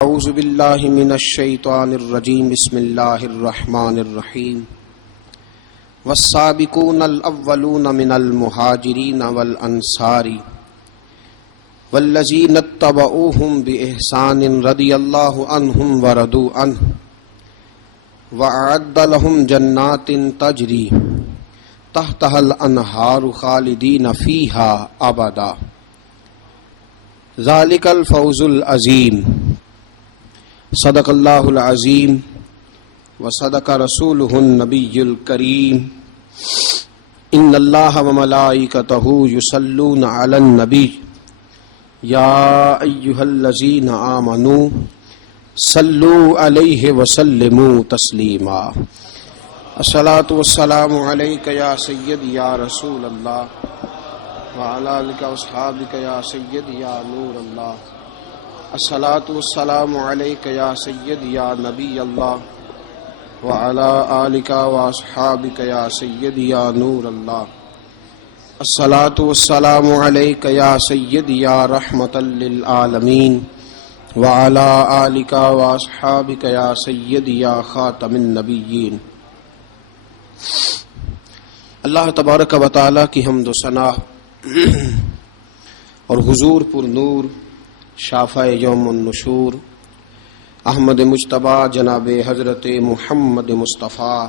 اعوذ باللہ من الشیطان الرجیم بسم اللہ الرحمن الرحیم والسابقون الاولون من المہاجرین والانصار والذین اتبعوہم باحسان رضی اللہ عنہم ورضوا عنہ وأعد لهم جنات تجری تحتها الانہار خالدین فیہا ابدا ذالک الفوز العظیم۔ صدق اللہ العظیم وصدق رسولہ النبی الکریم۔ ان اللہ وملائکتہ یصلون علی النبی یا ایہا الذین آمنوا صلوا علیہ وسلموا تسلیما۔ الصلاۃ والسلام علیک یا سیدی یا رسول اللہ وعلی آلک واصحابک یا سیدی یا نور اللہ۔ الصلاۃ والسلام علیک یا سیدی یا نبی اللہ وعلی آلک واصحابک یا سیدی یا نور اللہ۔ الصلاۃ والسلام علیک یا سیدی یا رحمۃ للعالمین وعلی آلک واصحابک یا سیدی یا خاتم النبیین۔ اللہ تبارک و تعالی کی حمد و ثنا اور حضور پر نور شافع یوم النشور احمد مجتبی جناب حضرت محمد مصطفیٰ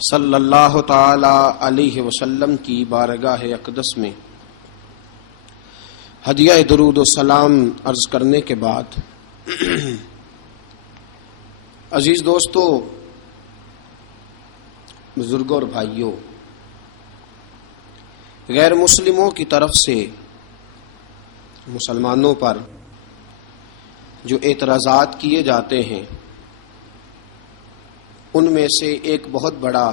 صلی اللہ تعالی علیہ وسلم کی بارگاہ اقدس میں ہدیہ درود و سلام عرض کرنے کے بعد، عزیز دوستو، بزرگوں اور بھائیوں، غیر مسلموں کی طرف سے مسلمانوں پر جو اعتراضات کیے جاتے ہیں ان میں سے ایک بہت بڑا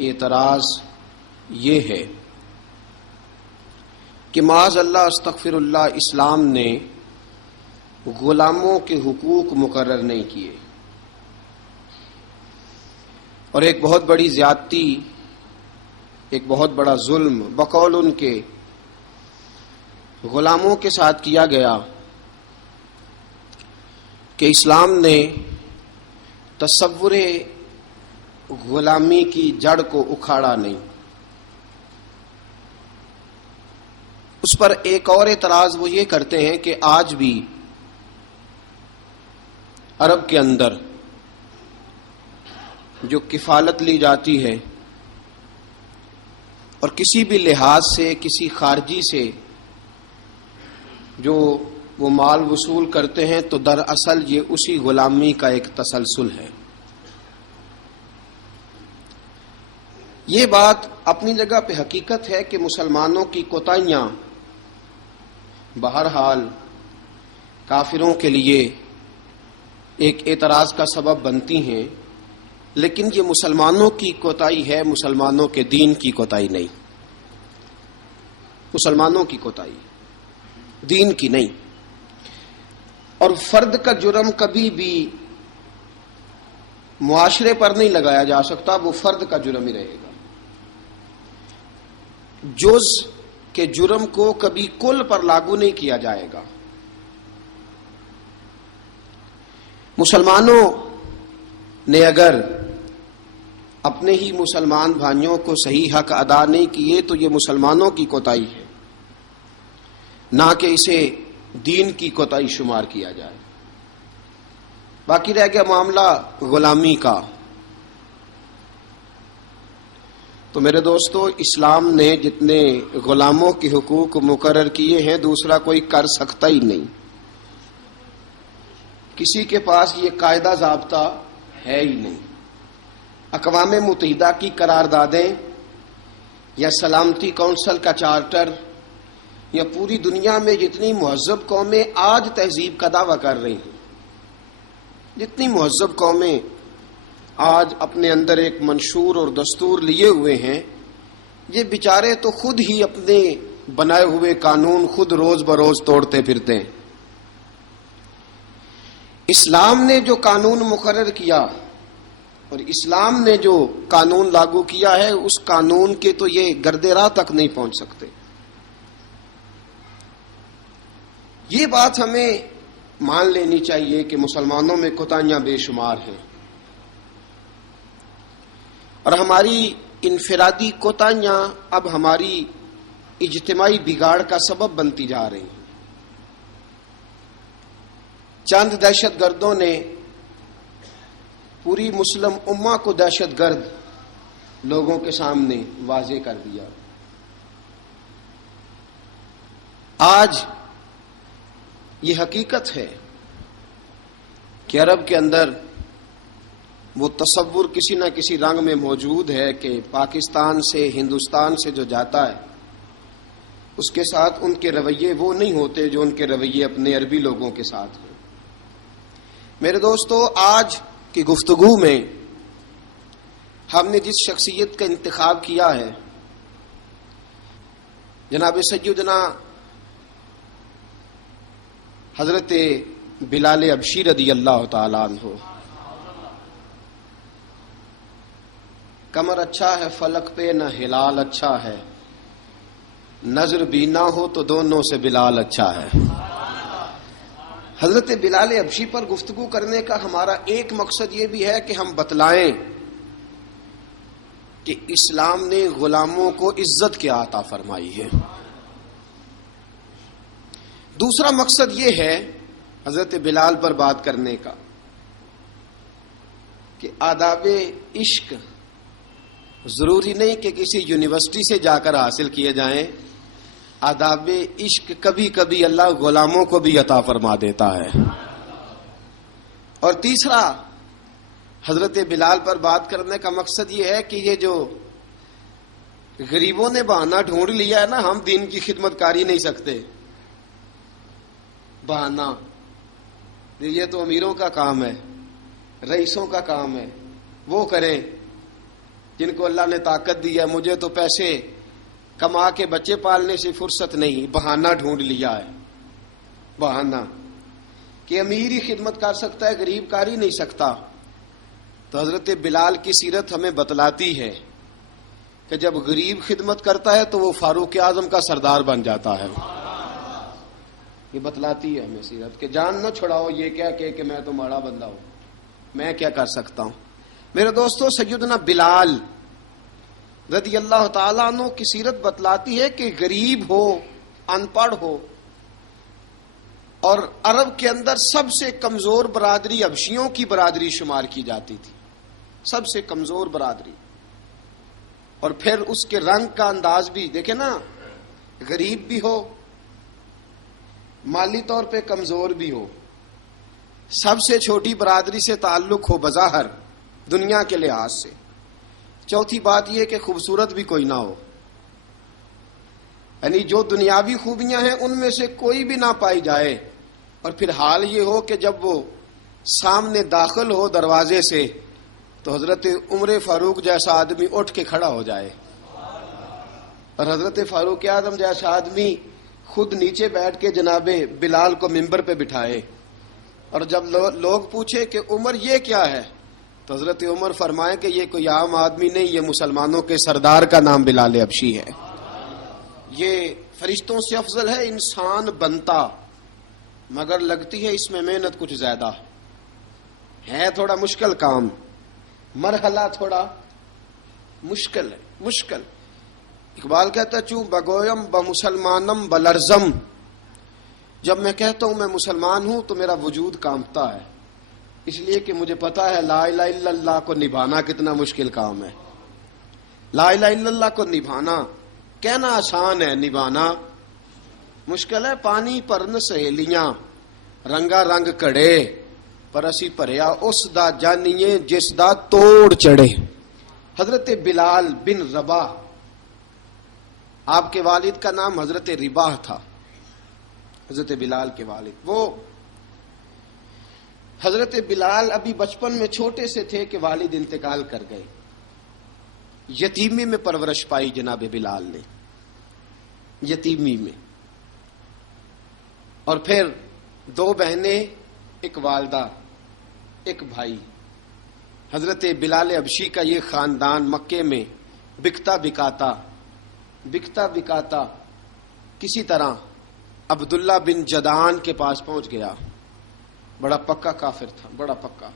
اعتراض یہ ہے کہ معاذ اللہ استغفر اللہ، اسلام نے غلاموں کے حقوق مقرر نہیں کیے، اور ایک بہت بڑی زیادتی، ایک بہت بڑا ظلم بقول ان کے غلاموں کے ساتھ کیا گیا کہ اسلام نے تصور غلامی کی جڑ کو اکھاڑا نہیں۔ اس پر ایک اور اعتراض وہ یہ کرتے ہیں کہ آج بھی عرب کے اندر جو کفالت لی جاتی ہے اور کسی بھی لحاظ سے کسی خارجی سے جو وہ مال وصول کرتے ہیں تو دراصل یہ اسی غلامی کا ایک تسلسل ہے۔ یہ بات اپنی جگہ پہ حقیقت ہے کہ مسلمانوں کی کوتاہیاں بہرحال کافروں کے لیے ایک اعتراض کا سبب بنتی ہیں، لیکن یہ مسلمانوں کی کوتاہی ہے، مسلمانوں کے دین کی کوتاہی نہیں، مسلمانوں کی کوتاہی، دین کی نہیں۔ اور فرد کا جرم کبھی بھی معاشرے پر نہیں لگایا جا سکتا، وہ فرد کا جرم ہی رہے گا۔ جز کے جرم کو کبھی کل پر لاگو نہیں کیا جائے گا۔ مسلمانوں نے اگر اپنے ہی مسلمان بھائیوں کو صحیح حق ادا نہیں کیے تو یہ مسلمانوں کی کوتاہی ہے، نہ کہ اسے دین کی کوتاہی شمار کیا جائے۔ باقی رہ گیا معاملہ غلامی کا، تو میرے دوستو، اسلام نے جتنے غلاموں کے حقوق مقرر کیے ہیں دوسرا کوئی کر سکتا ہی نہیں۔ کسی کے پاس یہ قاعدہ ضابطہ ہے ہی نہیں۔ اقوام متحدہ کی قراردادیں یا سلامتی کونسل کا چارٹر یا پوری دنیا میں جتنی مہذب قومیں آج تہذیب کا دعویٰ کر رہی ہیں، جتنی مہذب قومیں آج اپنے اندر ایک منشور اور دستور لیے ہوئے ہیں، یہ بیچارے تو خود ہی اپنے بنائے ہوئے قانون خود روز بروز توڑتے پھرتے ہیں۔ اسلام نے جو قانون مقرر کیا اور اسلام نے جو قانون لاگو کیا ہے، اس قانون کے تو یہ گردے راہ تک نہیں پہنچ سکتے۔ یہ بات ہمیں مان لینی چاہیے کہ مسلمانوں میں کوتاہیاں بے شمار ہیں، اور ہماری انفرادی کوتاہیاں اب ہماری اجتماعی بگاڑ کا سبب بنتی جا رہی ہیں۔ چند دہشت گردوں نے پوری مسلم امہ کو دہشت گرد لوگوں کے سامنے واضح کر دیا۔ آج یہ حقیقت ہے کہ عرب کے اندر وہ تصور کسی نہ کسی رنگ میں موجود ہے کہ پاکستان سے، ہندوستان سے جو جاتا ہے اس کے ساتھ ان کے رویے وہ نہیں ہوتے جو ان کے رویے اپنے عربی لوگوں کے ساتھ ہیں۔ میرے دوستو، آج کی گفتگو میں ہم نے جس شخصیت کا انتخاب کیا ہے، جناب سیدنا حضرت بلال حبشی رضی اللہ تعالیٰ عنہ۔ کمر اچھا ہے فلک پہ نہ ہلال اچھا ہے، نظر بھی نہ ہو تو دونوں سے بلال اچھا ہے۔ حضرت بلال حبشی پر گفتگو کرنے کا ہمارا ایک مقصد یہ بھی ہے کہ ہم بتلائیں کہ اسلام نے غلاموں کو عزت کیا عطا فرمائی ہے۔ دوسرا مقصد یہ ہے حضرت بلال پر بات کرنے کا کہ آداب عشق ضروری نہیں کہ کسی یونیورسٹی سے جا کر حاصل کیے جائیں، آداب عشق کبھی کبھی اللہ غلاموں کو بھی عطا فرما دیتا ہے۔ اور تیسرا حضرت بلال پر بات کرنے کا مقصد یہ ہے کہ یہ جو غریبوں نے بہانہ ڈھونڈ لیا ہے نا، ہم دین کی خدمت کر ہی نہیں سکتے، بہانہ یہ تو امیروں کا کام ہے، رئیسوں کا کام ہے، وہ کریں جن کو اللہ نے طاقت دی ہے۔ مجھے تو پیسے کما کے بچے پالنے سے فرصت نہیں، بہانہ ڈھونڈ لیا ہے، بہانہ کہ امیر ہی خدمت کر سکتا ہے، غریب کر ہی نہیں سکتا۔ تو حضرت بلال کی سیرت ہمیں بتلاتی ہے کہ جب غریب خدمت کرتا ہے تو وہ فاروق اعظم کا سردار بن جاتا ہے۔ یہ بتلاتی ہے ہمیں سیرت کہ جان نہ چھڑاؤ یہ کیا کہ میں تو ماڑا بندہ ہوں، میں کیا کر سکتا ہوں۔ میرے دوستو، سیدنا بلال رضی اللہ تعالیٰ عنہ کی سیرت بتلاتی ہے کہ غریب ہو، ان پڑھ ہو، اور عرب کے اندر سب سے کمزور برادری حبشیوں کی برادری شمار کی جاتی تھی، سب سے کمزور برادری۔ اور پھر اس کے رنگ کا انداز بھی دیکھیں نا، غریب بھی ہو، مالی طور پہ کمزور بھی ہو، سب سے چھوٹی برادری سے تعلق ہو بظاہر دنیا کے لحاظ سے، چوتھی بات یہ کہ خوبصورت بھی کوئی نہ ہو، یعنی جو دنیاوی خوبیاں ہیں ان میں سے کوئی بھی نہ پائی جائے، اور پھر حال یہ ہو کہ جب وہ سامنے داخل ہو دروازے سے تو حضرت عمر فاروق جیسا آدمی اٹھ کے کھڑا ہو جائے، اور حضرت فاروق اعظم جیسا آدمی خود نیچے بیٹھ کے جناب بلال کو ممبر پہ بٹھائے، اور جب لوگ پوچھے کہ عمر یہ کیا ہے تو حضرت عمر فرمائے کہ یہ کوئی عام آدمی نہیں، یہ مسلمانوں کے سردار کا نام بلال حبشی ہے، یہ فرشتوں سے افضل ہے انسان بنتا، مگر لگتی ہے اس میں محنت کچھ زیادہ ہے، تھوڑا مشکل کام، مرحلہ تھوڑا مشکل ہے، مشکل۔ اقبال کہتا ہے چوں بگویم بمسلمانم بلرزم، جب میں کہتا ہوں میں مسلمان ہوں تو میرا وجود کانپتا ہے، اس لیے کہ مجھے پتا ہے لا الہ الا اللہ کو نبھانا کتنا مشکل کام ہے۔ لا الہ الا اللہ کو نبھانا کہنا آسان ہے، نبھانا مشکل ہے۔ پانی پرن سہیلیاں رنگا رنگ کڑے، پر اسی پریا اس دا جانیے جس دا توڑ چڑھے۔ حضرت بلال بن رباح، آپ کے والد کا نام حضرت رباح تھا، حضرت بلال کے والد۔ وہ حضرت بلال ابھی بچپن میں چھوٹے سے تھے کہ والد انتقال کر گئے، یتیمی میں پرورش پائی جناب بلال نے، یتیمی میں، اور پھر دو بہنیں، ایک والدہ، ایک بھائی۔ حضرت بلال حبشی کا یہ خاندان مکے میں بکتا بکاتا کسی طرح عبداللہ بن جدعان کے پاس پہنچ گیا۔ بڑا پکا کافر تھا، بڑا پکا.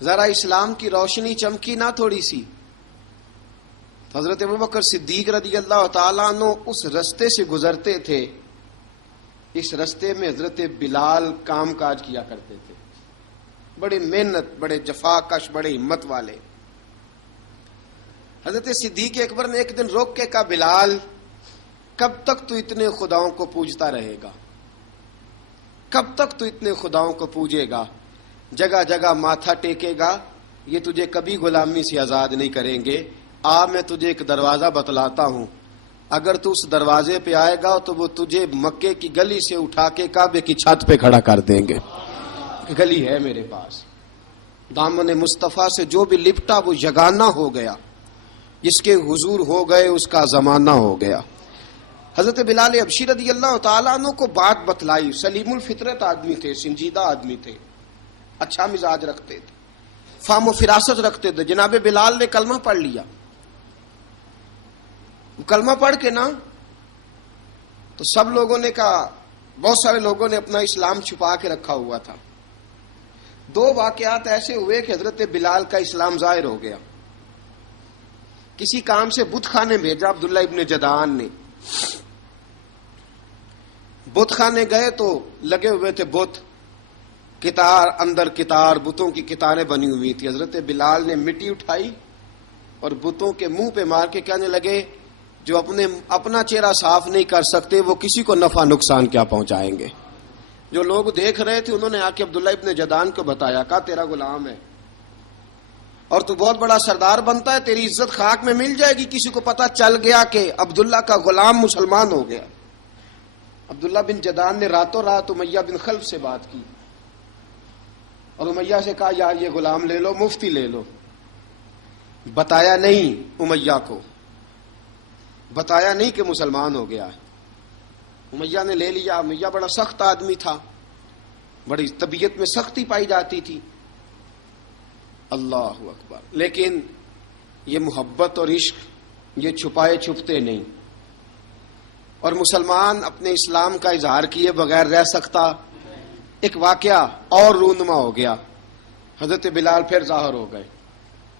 ذرا اسلام کی روشنی چمکی نہ تھوڑی سی، حضرت ابوبکر صدیق رضی اللہ تعالیٰ عنہ اس رستے سے گزرتے تھے. اس رستے میں حضرت بلال کام کاج کیا کرتے تھے، بڑے محنت، بڑے جفاکش، بڑے ہمت والے. حضرت صدیق اکبر نے ایک دن روک کے کہا، بلال کب تک تو اتنے خداؤں کو پوجتا رہے گا؟ کب تک تو اتنے خداؤں کو پوجے گا، جگہ جگہ ماتھا ٹیکے گا؟ یہ تجھے کبھی غلامی سے آزاد نہیں کریں گے. میں تجھے ایک دروازہ بتلاتا ہوں، اگر تو اس دروازے پہ آئے گا تو وہ تجھے مکے کی گلی سے اٹھا کے کعبے کی چھت پہ کھڑا کر دیں گے. گلی ہے میرے پاس، دامن مصطفیٰ سے جو بھی لپٹا وہ یگانہ ہو گیا، جس کے حضور ہو گئے اس کا زمانہ ہو گیا. حضرت بلال حبشی رضی اللہ تعالیٰ عنہ کو بات بتلائی. سلیم الفطرت آدمی تھے، سنجیدہ آدمی تھے، اچھا مزاج رکھتے تھے، فہم و فراست رکھتے تھے. جناب بلال نے کلمہ پڑھ لیا. کلمہ پڑھ کے نا تو سب لوگوں نے کہا، بہت سارے لوگوں نے اپنا اسلام چھپا کے رکھا ہوا تھا. 2 واقعات ایسے ہوئے کہ حضرت بلال کا اسلام ظاہر ہو گیا. کسی کام سے بت خانے بھیجا عبداللہ ابن جدعان نے. بت خانے گئے تو لگے ہوئے تھے بت، کتار اندر کتار، بتوں کی کتاریں بنی ہوئی تھی. حضرت بلال نے مٹی اٹھائی اور بتوں کے منہ پہ مار کے کہنے لگے، جو اپنا چہرہ صاف نہیں کر سکتے وہ کسی کو نفع نقصان کیا پہنچائیں گے. جو لوگ دیکھ رہے تھے انہوں نے آ کے عبداللہ ابن جدعان کو بتایا، کہا تیرا غلام ہے اور تو بہت بڑا سردار بنتا ہے، تیری عزت خاک میں مل جائے گی. کسی کو پتا چل گیا کہ عبداللہ کا غلام مسلمان ہو گیا. عبداللہ بن جدعان نے راتوں رات امیہ بن خلف سے بات کی اور امیہ سے کہا، یار یہ غلام لے لو، مفتی لے لو. بتایا نہیں امیہ کو، بتایا نہیں کہ مسلمان ہو گیا. امیہ نے لے لیا. امیہ بڑا سخت آدمی تھا، بڑی طبیعت میں سختی پائی جاتی تھی. اللہ اکبر. لیکن یہ محبت اور عشق یہ چھپائے چھپتے نہیں، اور مسلمان اپنے اسلام کا اظہار کیے بغیر رہ سکتا. ایک واقعہ اور رونما ہو گیا. حضرت بلال پھر ظاہر ہو گئے.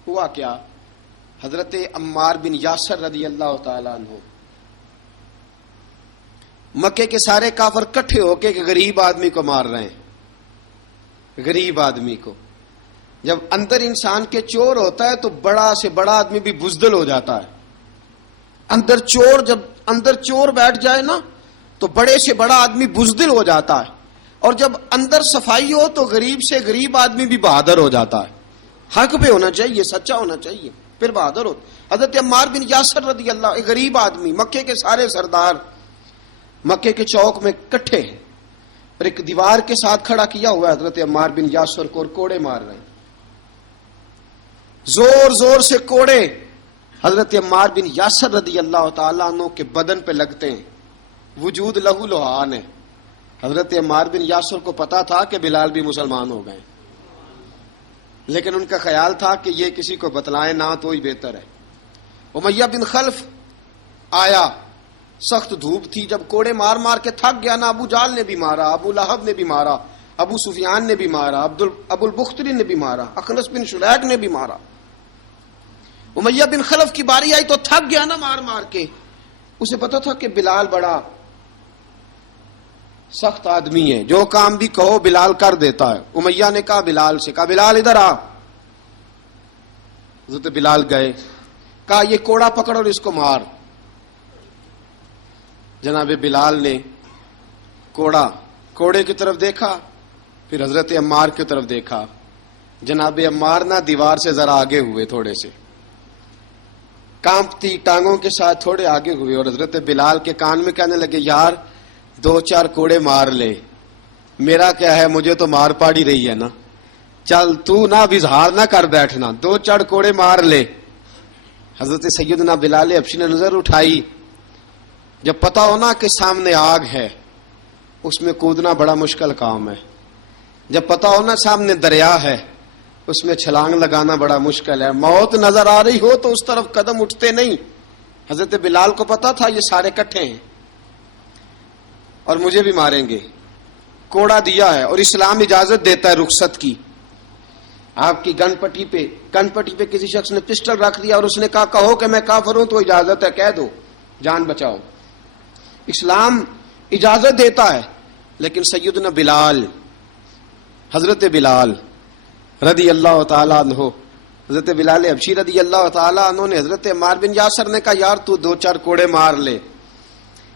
ہوا کیا؟ حضرت عمار بن یاسر رضی اللہ تعالیٰ عنہ، مکے کے سارے کافر کٹھے ہو کے غریب آدمی کو مار رہے ہیں. غریب آدمی کو جب اندر انسان کے چور ہوتا ہے تو بڑا سے بڑا آدمی بھی بزدل ہو جاتا ہے. جب اندر چور بیٹھ جائے نا تو بڑے سے بڑا آدمی بزدل ہو جاتا ہے، اور جب اندر صفائی ہو تو غریب سے غریب آدمی بھی بہادر ہو جاتا ہے. حق پہ ہونا چاہیے، سچا ہونا چاہیے، پھر بہادر ہوتا. حضرت عمار بن یاسر رضی اللہ، ایک غریب آدمی، مکے کے سارے سردار مکے کے چوک میں کٹھے ہیں اور ایک دیوار کے ساتھ کھڑا کیا ہوا ہے حضرت عمار بن یاسر کو، اور کوڑے مار رہے ہیں، زور زور سے کوڑے حضرت عمار بن یاسر رضی اللہ تعالیٰ عنہ کے بدن پہ لگتے ہیں. وجود لہو لہان ہے. حضرت عمار بن یاسر کو پتا تھا کہ بلال بھی مسلمان ہو گئے، لیکن ان کا خیال تھا کہ یہ کسی کو بتلائیں نہ تو ہی بہتر ہے. امیہ بن خلف آیا، سخت دھوپ تھی. جب کوڑے مار مار کے تھک گیا نا، ابو جال نے بھی مارا، ابو لہب نے بھی مارا، ابو سفیان نے بھی مارا، ابو البختری نے بھی مارا، اخنس بن شلیک نے بھی مارا. امیہ بن خلف کی باری آئی تو تھک گیا نا مار مار کے. اسے پتا تھا کہ بلال بڑا سخت آدمی ہے، جو کام بھی کہو بلال کر دیتا ہے. امیہ نے کہا بلال سے، کہا بلال ادھر آ. حضرت بلال گئے، کہا یہ کوڑا پکڑ اور اس کو مار. جناب بلال نے کوڑے کی طرف دیکھا، پھر حضرت عمار کی طرف دیکھا. جناب عمار نہ دیوار سے ذرا آگے ہوئے، تھوڑے سے کانپتی ٹانگوں کے ساتھ تھوڑے آگے ہوئے، اور حضرت بلال کے کان میں کہنے لگے، یار 2-4 کوڑے مار لے، میرا کیا ہے، مجھے تو مار پاڑی رہی ہے نا، چل تو نہ اظہار نہ کر بیٹھنا، 2-4 کوڑے مار لے. حضرت سیدنا بلال حبشی نے نظر اٹھائی. جب پتا ہونا کہ سامنے آگ ہے اس میں کودنا بڑا مشکل کام ہے. جب پتا ہونا سامنے دریا ہے اس میں چھلانگ لگانا بڑا مشکل ہے. موت نظر آ رہی ہو تو اس طرف قدم اٹھتے نہیں. حضرت بلال کو پتا تھا یہ سارے کٹھے ہیں اور مجھے بھی ماریں گے. کوڑا دیا ہے اور اسلام اجازت دیتا ہے رخصت کی. آپ کی گن پٹی پہ کسی شخص نے پسٹل رکھ دیا اور اس نے کہا کہو کہ میں کافر ہوں تو اجازت ہے, کہہ دو, جان بچاؤ. اسلام اجازت دیتا ہے. لیکن سیدنا بلال, حضرت بلال رضی اللہ تعالیٰ عنہ, حضرت بلال حبشی رضی اللہ تعالیٰ عنہ نے حضرت عمار بن یاسر نے کہا یار تو 2-4 کوڑے مار لے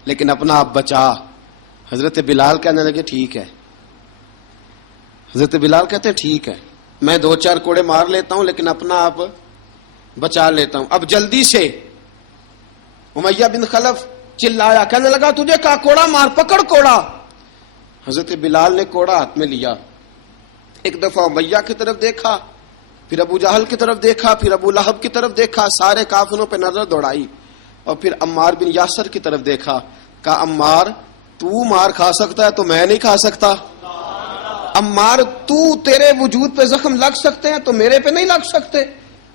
لیکن اپنا آپ بچا. حضرت بلال کہنے لگے ٹھیک ہے. حضرت بلال کہتے ہیں ٹھیک ہے, میں 2-4 کوڑے مار لیتا ہوں لیکن اپنا آپ بچا لیتا ہوں. اب جلدی سے امیہ بن خلف چلایا, کہنے لگا تجھے کہا کوڑا مار, پکڑ کوڑا. حضرت بلال نے کوڑا ہاتھ میں لیا, ایک دفعہ امیہ کی طرف دیکھا, پھر ابو جہل کی طرف دیکھا, پھر ابو لہب کی طرف دیکھا, سارے کافروں پہ نظر دوڑائی, اور پھر عمار بن یاسر کی طرف دیکھا. کہا عمار تو مار کھا سکتا ہے تو میں نہیں کھا سکتا. عمار تیرے وجود پہ زخم لگ سکتے ہیں تو میرے پہ نہیں لگ سکتے.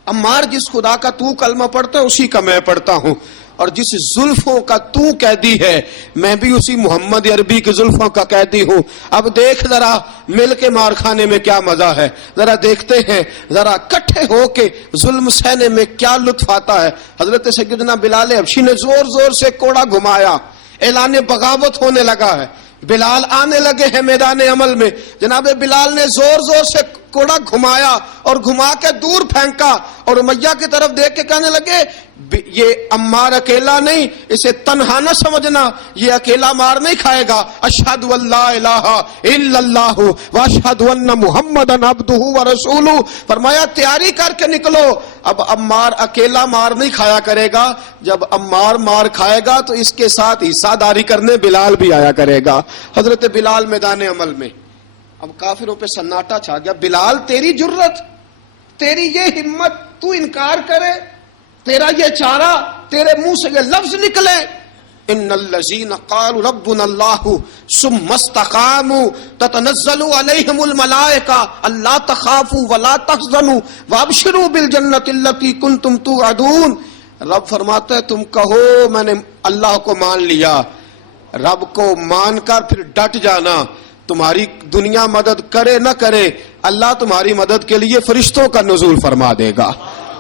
عمار جس خدا کا تو کلمہ پڑھتا ہے اسی کا میں پڑھتا ہوں, اور جس زلفوں کا تو قیدی ہے میں بھی اسی محمد عربی کی زلفوں کا قیدی ہوں. اب دیکھ ذرا مل کے مار کھانے میں کیا مزہ ہے, ذرا دیکھتے ہیں ذرا کٹھے ہو کے ظلم سہنے میں کیا لطف آتا ہے. حضرت سیدنا بلال حبشی نے زور زور سے کوڑا گھمایا, اعلان بغاوت ہونے لگا ہے. بلال آنے لگے ہیں میدان عمل میں. جناب بلال نے زور زور سے کوڑا گھمایا اور گھما کے دور پھینکا, اور امیہ کی طرف دیکھ کے کہنے لگے یہ عمار اکیلا نہیں, اسے تنہا نہ سمجھنا, یہ اکیلا مار نہیں کھائے گا. اشہد ان لا الہ الا اللہ واشہد ان محمدًا عبدہ ورسولہ. فرمایا تیاری کر کے نکلو, اب عمار اکیلا مار نہیں کھایا کرے گا, جب عمار مار کھائے گا تو اس کے ساتھ حصہ داری کرنے بلال بھی آیا کرے گا. حضرت بلال میدان عمل میں. اب کافروں پہ سناٹا چھا گیا. بلال تیری جرت, تیری یہ ہمت, تو انکار کرے, تیرا یہ چارہ, تیرے منہ سے یہ لفظ نکلے, ان الذین قالوا ربنا اللہ ثم استقاموا تتنزل علیہم الملائکہ الا تخافوا ولا تحزنوا وابشروا بالجنۃ التی کنتم توعدون. رب فرماتا ہے تم کہو میں نے اللہ کو مان لیا, رب کو مان کر پھر ڈٹ جانا. تمہاری دنیا مدد کرے نہ کرے, اللہ تمہاری مدد کے لیے فرشتوں کا نزول فرما دے گا.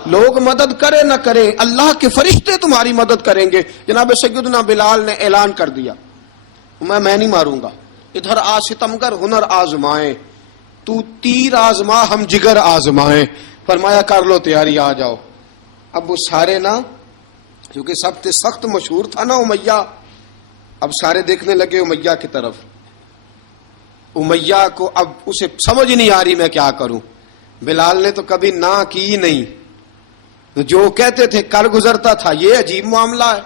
لوگ مدد کرے نہ کرے, اللہ کے فرشتے تمہاری مدد کریں گے. جناب سیدنا بلال نے اعلان کر دیا میں نہیں ماروں گا, ادھر آ ستمگر ہنر آزمائیں, تو تیر آزما ہم جگر آزمائیں. فرمایا کر لو تیاری, آ جاؤ. اب وہ سارے نا, کیونکہ سب سے سخت مشہور تھا نا امیہ, اب سارے دیکھنے لگے امیہ کی طرف. امیہ کو اب اسے سمجھ نہیں آ رہی میں کیا کروں. بلال نے تو کبھی نہ کی نہیں, جو کہتے تھے کر گزرتا تھا. یہ عجیب معاملہ ہے.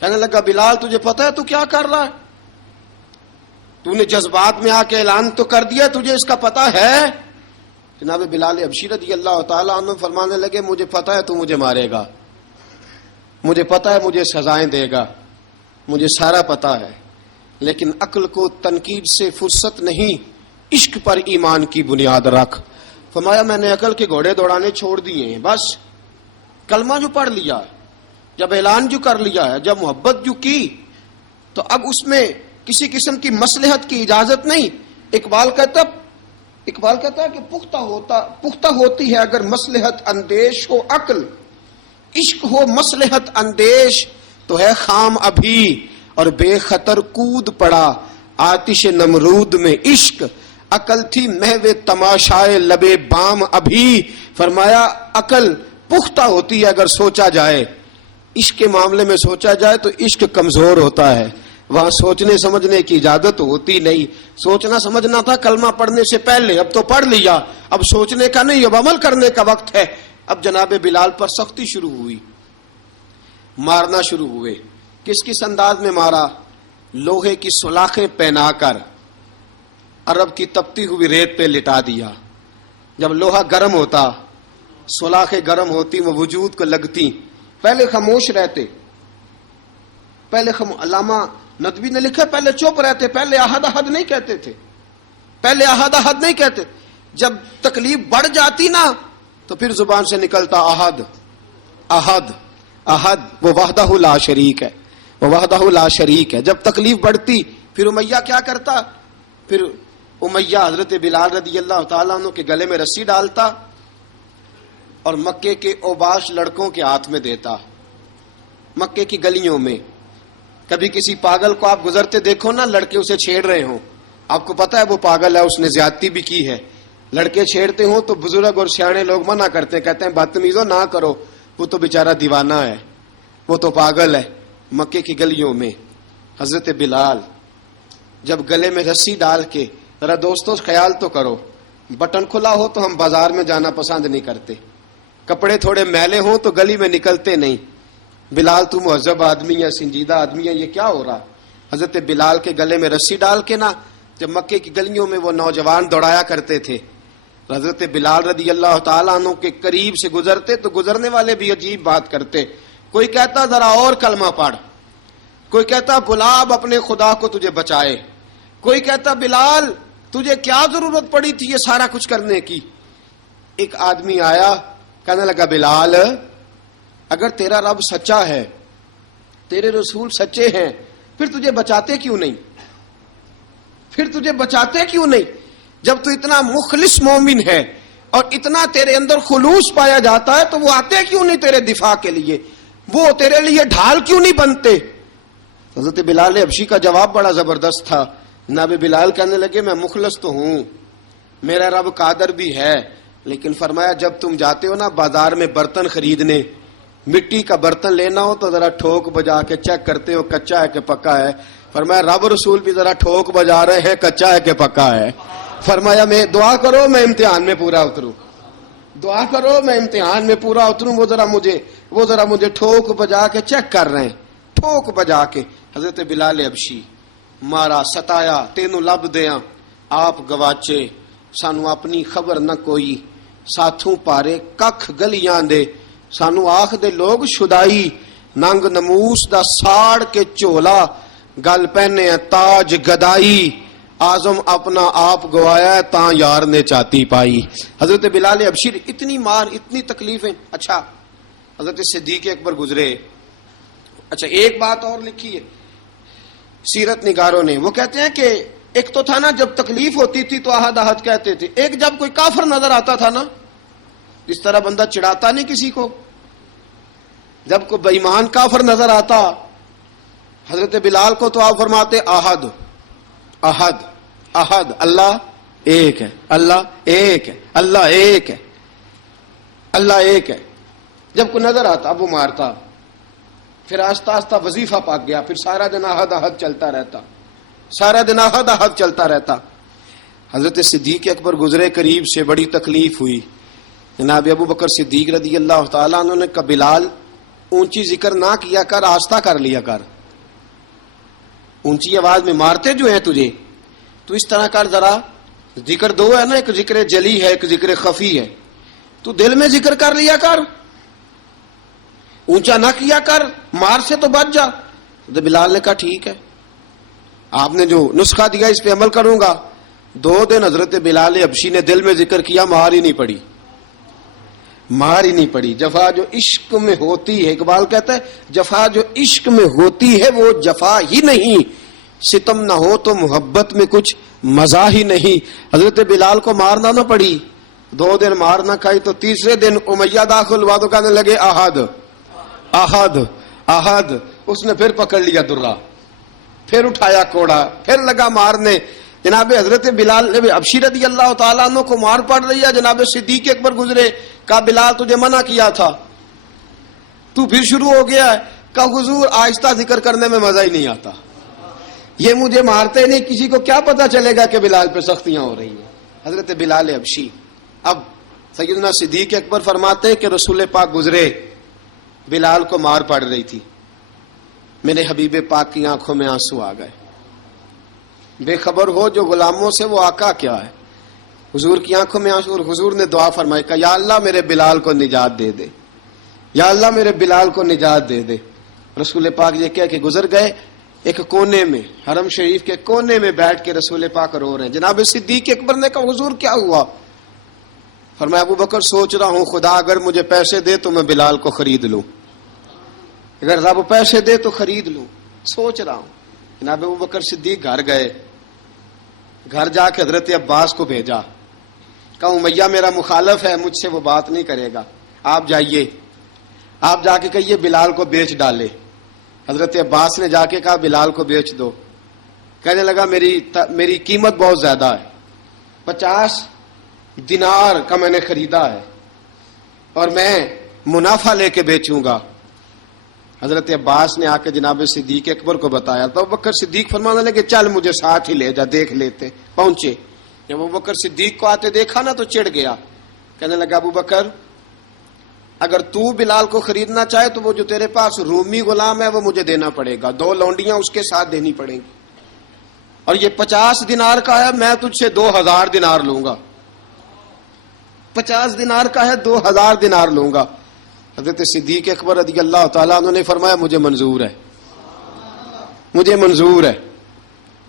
کہنے لگا بلال تجھے پتا ہے تو کیا کر رہا ہے, تو نے جذبات میں آ کے اعلان تو کر دیا, تجھے اس کا پتا ہے. جناب بلال حبشی رضی اللہ تعالیٰ عنہ فرمانے لگے مجھے پتا ہے تو مجھے مارے گا, مجھے پتا ہے مجھے سزائیں دے گا, مجھے سارا پتا ہے, لیکن عقل کو تنقید سے فرصت نہیں, عشق پر ایمان کی بنیاد رکھ. فرمایا میں نے عقل کے گھوڑے دوڑانے چھوڑ دیے ہیں, بس کلمہ جو پڑھ لیا ہے, جب اعلان جو کر لیا ہے, جب محبت جو کی, تو اب اس میں کسی قسم کی مصلحت کی اجازت نہیں. اقبال کہتا ہے کہ پختہ ہوتی ہے اگر مصلحت اندیش ہو عقل, عشق ہو مصلحت اندیش تو ہے خام ابھی, اور بے خطر کود پڑا آتش نمرود میں عشق, عقل تھی محو تماشائے لبے بام ابھی. فرمایا عقل پختہ ہوتی ہے اگر سوچا جائے, عشق کے معاملے میں سوچا جائے تو عشق کمزور ہوتا ہے, وہاں سوچنے سمجھنے کی اجازت ہوتی نہیں. سوچنا سمجھنا تھا کلمہ پڑھنے سے پہلے, اب تو پڑھ لیا, اب سوچنے کا نہیں, اب عمل کرنے کا وقت ہے. اب جناب بلال پر سختی شروع ہوئی, مارنا شروع ہوئے. کس انداز میں مارا؟ لوہے کی سلاخیں پہنا کر عرب کی تپتی ہوئی ریت پہ لٹا دیا. جب لوہا گرم ہوتا, سلاخیں گرم ہوتی, وہ وجود کو لگتی. پہلے خاموش رہتے, علامہ ندوی نے لکھا پہلے چپ رہتے, پہلے احد احد نہیں کہتے تھے, پہلے احد احد نہیں کہتے. جب تکلیف بڑھ جاتی نا تو پھر زبان سے نکلتا احد احد احد. وہ وحدہ لا شریک ہے, وہ وحدہ لا شریک ہے. جب تکلیف بڑھتی پھر امیہ کیا کرتا, پھر امیہ حضرت بلال رضی اللہ تعالیٰ عنہ کے گلے میں رسی ڈالتا اور مکے کے اوباش لڑکوں کے ہاتھ میں دیتا. مکے کی گلیوں میں کبھی کسی پاگل کو آپ گزرتے دیکھو نا، لڑکے اسے چھیڑ رہے ہوں، آپ کو پتا ہے وہ پاگل ہے، اس نے زیادتی بھی کی ہے. لڑکے چھیڑتے ہوں تو بزرگ اور سیانے لوگ منع کرتے ہیں، کہتے ہیں بدتمیزوں نہ کرو، وہ تو بیچارہ دیوانہ ہے، وہ تو پاگل ہے. مکے کی گلیوں میں حضرت بلال جب گلے میں رسی ڈال کے، ذرا دوستوں خیال تو کرو، بٹن کھلا ہو تو ہم بازار میں جانا پسند نہیں کرتے، کپڑے تھوڑے میلے ہوں تو گلی میں نکلتے نہیں. بلال تو مہذب آدمی ہے، سنجیدہ آدمی ہے، یہ کیا ہو رہا؟ حضرت بلال کے گلے میں رسی ڈال کے نا جب مکے کی گلیوں میں وہ نوجوان دوڑایا کرتے تھے، حضرت بلال رضی اللہ تعالیٰ عنہ کے قریب سے گزرتے تو گزرنے والے بھی عجیب بات کرتے. کوئی کہتا ذرا اور کلمہ پڑھ، کوئی کہتا بلا اب اپنے خدا کو تجھے بچائے، کوئی کہتا بلال تجھے کیا ضرورت پڑی تھی یہ سارا کچھ کرنے کی. ایک آدمی آیا کہنے لگا بلال اگر تیرا رب سچا ہے، تیرے رسول سچے ہیں، پھر تجھے بچاتے کیوں نہیں؟ پھر تجھے بچاتے کیوں نہیں؟ جب تو اتنا مخلص مومن ہے اور اتنا تیرے اندر خلوص پایا جاتا ہے تو وہ آتے کیوں نہیں تیرے دفاع کے لیے؟ وہ تیرے لیے ڈھال کیوں نہیں بنتے؟ حضرت بلال حبشی کا جواب بڑا زبردست تھا. جناب بلال کہنے لگے میں مخلص تو ہوں، میرا رب قادر بھی ہے، لیکن فرمایا جب تم جاتے ہو نا بازار میں برتن خریدنے، مٹی کا برتن لینا ہو تو ذرا ٹھوک بجا کے چیک کرتے ہو کچا ہے کہ پکا ہے. فرمایا رب رسول بھی ذرا ٹھوک بجا رہے ہیں کچا ہے کہ پکا ہے. فرمایا میں دعا کرو میں امتحان میں پورا اتروں، دعا کرو میں امتحان میں پورا اتروں. وہ ذرا مجھے ٹھوک بجا کے چیک کر رہے ہیں، ٹھوک بجا کے. حضرت بلال حبشی مارا ستایا تینوں لب دیاں آپ گواچے، سانو اپنی خبر نہ کوئی، ساتھوں پارے ککھ گلیاں دے، سانو آخ دے لوگ شدائی، ننگ نموس دا ساڑ کے چولا، گل پہنے تاج گدائی، آزم اپنا آپ گوایا تاں یار نے چاتی پائی. حضرت بلال حبشی اتنی مار اتنی تکلیفیں. اچھا حضرت صدیق اکبر گزرے. اچھا ایک بات اور لکھی ہے سیرت نگاروں نے، وہ کہتے ہیں کہ ایک تو تھا نا جب تکلیف ہوتی تھی تو احد احد کہتے تھے، ایک جب کوئی کافر نظر آتا تھا نا، اس طرح بندہ چڑھاتا نہیں کسی کو، جب کوئی بے ایمان کافر نظر آتا حضرت بلال کو تو آپ فرماتے احد احد احد، اللہ ایک ہے، اللہ ایک ہے، اللہ ایک ہے، اللہ ایک ہے. جب کوئی نظر آتا اب وہ مارتا، پھر آہستہ آہستہ وظیفہ پاک گیا، پھر سارا دن احد احد چلتا رہتا، سارا دن احد احد چلتا رہتا. حضرت صدیق اکبر گزرے قریب سے، بڑی تکلیف ہوئی. جناب ابو بکر صدیق رضی اللہ تعالیٰ عنہ نے کہا بلال اونچی ذکر نہ کیا کر، آہستہ کر لیا کر، اونچی آواز میں مارتے جو ہیں تجھے تو اس طرح کر، ذرا ذکر دو ہے نا، ایک ذکر جلی ہے ایک ذکر خفی ہے، تو دل میں ذکر کر لیا کر، اونچا نہ کیا کر، مار سے تو بچ جا. تو بلال نے کہا ٹھیک ہے، آپ نے جو نسخہ دیا اس پہ عمل کروں گا. 2 دن حضرت بلال حبشی نے دل میں ذکر کیا، مار ہی نہیں پڑی، مار ہی نہیں پڑی. جفا جو عشق میں ہوتی ہے، اقبال کہتا ہے جفا جو عشق میں ہوتی ہے وہ جفا ہی نہیں، ستم نہ ہو تو محبت میں کچھ مزہ ہی نہیں. حضرت بلال کو مارنا نہ پڑی، 2 دن مار نہ کھائی تو تیسرے دن امیہ داخل ہوا تو کہنے لگے احد احد احد. اس نے پھر پکڑ لیا درہ، پھر اٹھایا کوڑا، پھر لگا مارنے. جناب حضرت بلال حبشی رضی اللہ تعالیٰ عنہ کو مار پڑ رہی ہے. جناب صدیق اکبر گزرے، کہا بلال تجھے منع کیا تھا، تو پھر شروع ہو گیا ہے. کہا حضور آہستہ ذکر کرنے میں مزہ ہی نہیں آتا، یہ مجھے مارتے نہیں، کسی کو کیا پتا چلے گا کہ بلال پہ سختیاں ہو رہی ہیں. حضرت بلال حبشی. اب سیدنا صدیق اکبر فرماتے ہیں کہ رسول پاک گزرے، بلال کو مار پڑ رہی تھی، میرے حبیب پاک کی آنکھوں میں آنسو آ گئے. بے خبر ہو جو غلاموں سے وہ آقا کیا ہے. حضور کی آنکھوں میں آنسو، اور حضور نے دعا فرمائی کہ یا اللہ میرے بلال کو نجات دے دے، یا اللہ میرے بلال کو نجات دے دے. رسول پاک یہ کہہ کے گزر گئے. ایک کونے میں حرم شریف کے کونے میں بیٹھ کے رسول پاک رو رہے ہیں. جناب صدیق اکبر نے کہا حضور کیا ہوا؟ فرمایا ابو بکر سوچ رہا ہوں خدا اگر مجھے پیسے دے تو میں بلال کو خرید لوں، اگر رب پیسے دے تو خرید لوں، سوچ رہا ہوں. جناب ابو بکر صدیق گھر گئے، گھر جا کے حضرت عباس کو بھیجا، کہا امیہ میرا مخالف ہے، مجھ سے وہ بات نہیں کرے گا، آپ جائیے، آپ جا کے کہیے بلال کو بیچ ڈالے۔ حضرت عباس نے جا کے کہا بلال کو بیچ دو۔ کہنے لگا میری قیمت بہت زیادہ ہے، 50 دینار کا میں نے خریدا ہے اور میں منافع لے کے بیچوں گا۔ حضرت عباس نے آ کے جناب صدیق اکبر کو بتایا تو ابوبکر صدیق فرمانے لگے چل مجھے ساتھ ہی لے جا، دیکھ لیتے۔ پہنچے، جب ابوبکر صدیق کو آتے دیکھا نا تو چڑ گیا، کہنے لگا ابوبکر اگر تو بلال کو خریدنا چاہے تو وہ جو تیرے پاس رومی غلام ہے وہ مجھے دینا پڑے گا، 2 لونڈیاں اس کے ساتھ دینی پڑیں گی، اور یہ 50 دینار کا ہے، میں تجھ سے 2000 دینار لوں گا، 50 دینار کا ہے 2000 دینار لوں گا۔ حضرت صدیق اکبر رضی اللہ تعالیٰ عنہ نے فرمایا مجھے منظور ہے، مجھے منظور ہے،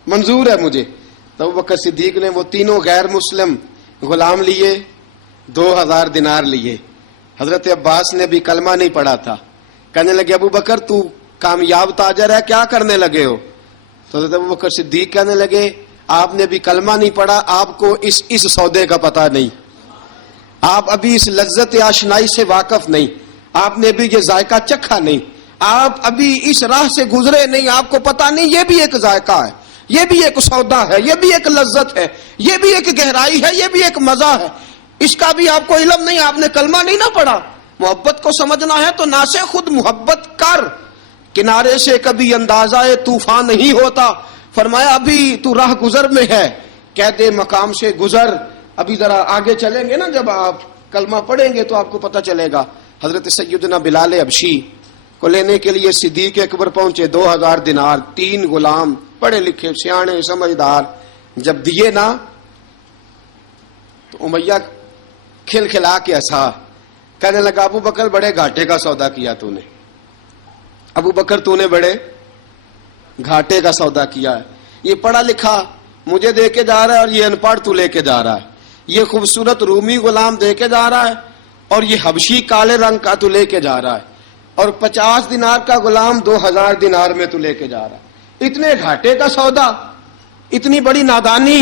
منظور ہے مجھے۔ تو ابوبکر صدیق نے وہ تینوں غیر مسلم غلام لیے، 2000 دینار لیے۔ حضرت عباس نے بھی کلمہ نہیں پڑھا تھا، کہنے لگے ابوبکر تو کامیاب تاجر ہے، کیا کرنے لگے ہو؟ تو حضرت ابوبکر صدیق کہنے لگے آپ نے بھی کلمہ نہیں پڑھا، آپ کو اس سودے کا پتہ نہیں، آپ ابھی اس لذت آشنائی سے واقف نہیں، آپ نے بھی یہ ذائقہ چکھا نہیں، آپ ابھی اس راہ سے گزرے نہیں، آپ کو پتہ نہیں یہ بھی ایک ذائقہ ہے، یہ بھی ایک سودا ہے، یہ بھی ایک لذت ہے، یہ بھی ایک گہرائی ہے، یہ بھی ایک مزہ ہے، اس کا بھی آپ کو علم نہیں، آپ نے کلمہ نہیں نہ پڑھا۔ محبت کو سمجھنا ہے تو نہ سے خود محبت کر، کنارے سے کبھی اندازہ طوفان نہیں ہوتا۔ فرمایا ابھی تو راہ گزر میں ہے، قید مقام سے گزر، ابھی ذرا آگے چلیں گے نا، جب آپ کلمہ پڑھیں گے تو آپ کو پتہ چلے گا۔ حضرت سیدنا بلال حبشی کو لینے کے لیے صدیق اکبر پہنچے، 2000 دینار، 3 غلام پڑھے لکھے سیانے سمجھدار، جب دیے نا تو امیہ کھل کھلا کے ہنسا، کہنے لگا ابو بکر بڑے گھاٹے کا سودا کیا تو نے، ابو بکر تو نے بڑے گھاٹے کا سودا کیا ہے، یہ پڑھا لکھا مجھے دے کے جا رہا ہے اور یہ ان پڑھ تو لے کے جا رہا ہے، یہ خوبصورت رومی غلام دے کے جا رہا ہے اور یہ حبشی کالے رنگ کا تو لے کے جا رہا ہے، اور 50 دینار کا غلام 2000 دینار میں تو لے کے جا رہا ہے، اتنے گھاٹے کا سودا، اتنی بڑی نادانی۔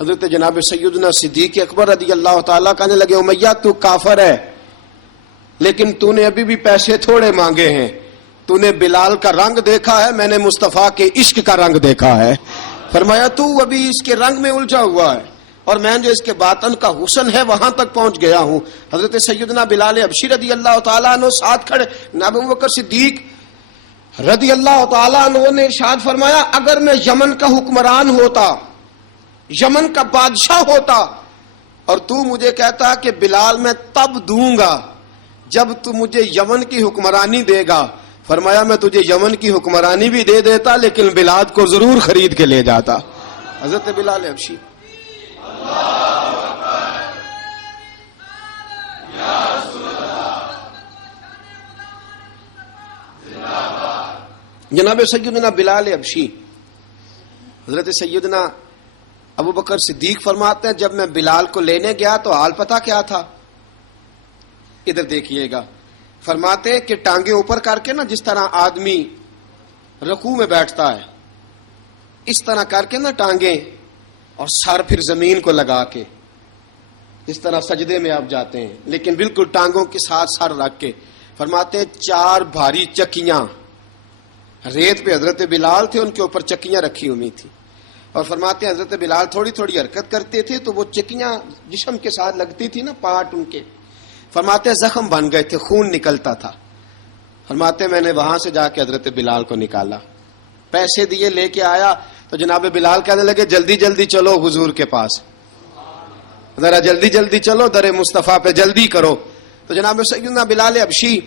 حضرت جناب سیدنا صدیق اکبر رضی اللہ تعالیٰ کہنے لگے امیہ تو کافر ہے، لیکن تو نے ابھی بھی پیسے تھوڑے مانگے ہیں، تو نے بلال کا رنگ دیکھا ہے، میں نے مصطفیٰ کے عشق کا رنگ دیکھا ہے۔ فرمایا تو ابھی اس کے رنگ میں الجھا ہوا ہے، اور میں جو اس کے باطن کا حسن ہے وہاں تک پہنچ گیا ہوں۔ حضرت سیدنا بلال حبشی رضی اللہ تعالیٰ عنہ ساتھ کھڑے، جناب ابوبکر صدیق رضی اللہ تعالیٰ عنہ نے ارشاد فرمایا اگر میں یمن کا حکمران ہوتا، یمن کا بادشاہ ہوتا، اور تو مجھے کہتا کہ بلال میں تب دوں گا جب تو مجھے یمن کی حکمرانی دے گا، فرمایا میں تجھے یمن کی حکمرانی بھی دے دیتا لیکن بلال کو ضرور خرید کے لے جاتا۔ حضرت بلال حبشی جناب سیدنا بلال حبشی، حضرت سیدنا ابوبکر صدیق فرماتے ہیں جب میں بلال کو لینے گیا تو حال پتہ کیا تھا، ادھر دیکھیے گا، فرماتے ہیں کہ ٹانگیں اوپر کر کے نا جس طرح آدمی رکوع میں بیٹھتا ہے اس طرح کر کے نا ٹانگیں، اور سر پھر زمین کو لگا کے جس طرح سجدے میں آپ جاتے ہیں، لیکن بالکل ٹانگوں کے ساتھ سر رکھ کے، فرماتے ہیں 4 بھاری چکیاں ریت پہ حضرت بلال تھے، ان کے اوپر چکیاں رکھی ہوئی تھی، اور فرماتے ہیں حضرت بلال تھوڑی تھوڑی حرکت کرتے تھے تو وہ چکیاں جسم کے ساتھ لگتی تھی نا، پارٹ ان کے، فرماتے ہیں زخم بن گئے تھے، خون نکلتا تھا، فرماتے ہیں میں نے وہاں سے جا کے حضرت بلال کو نکالا، پیسے دیے لے کے آیا تو جناب بلال کہنے لگے جلدی جلدی چلو حضور کے پاس، ذرا جلدی جلدی چلو در مصطفیٰ پہ جلدی کرو۔ تو جناب سیدنا بلال حبشی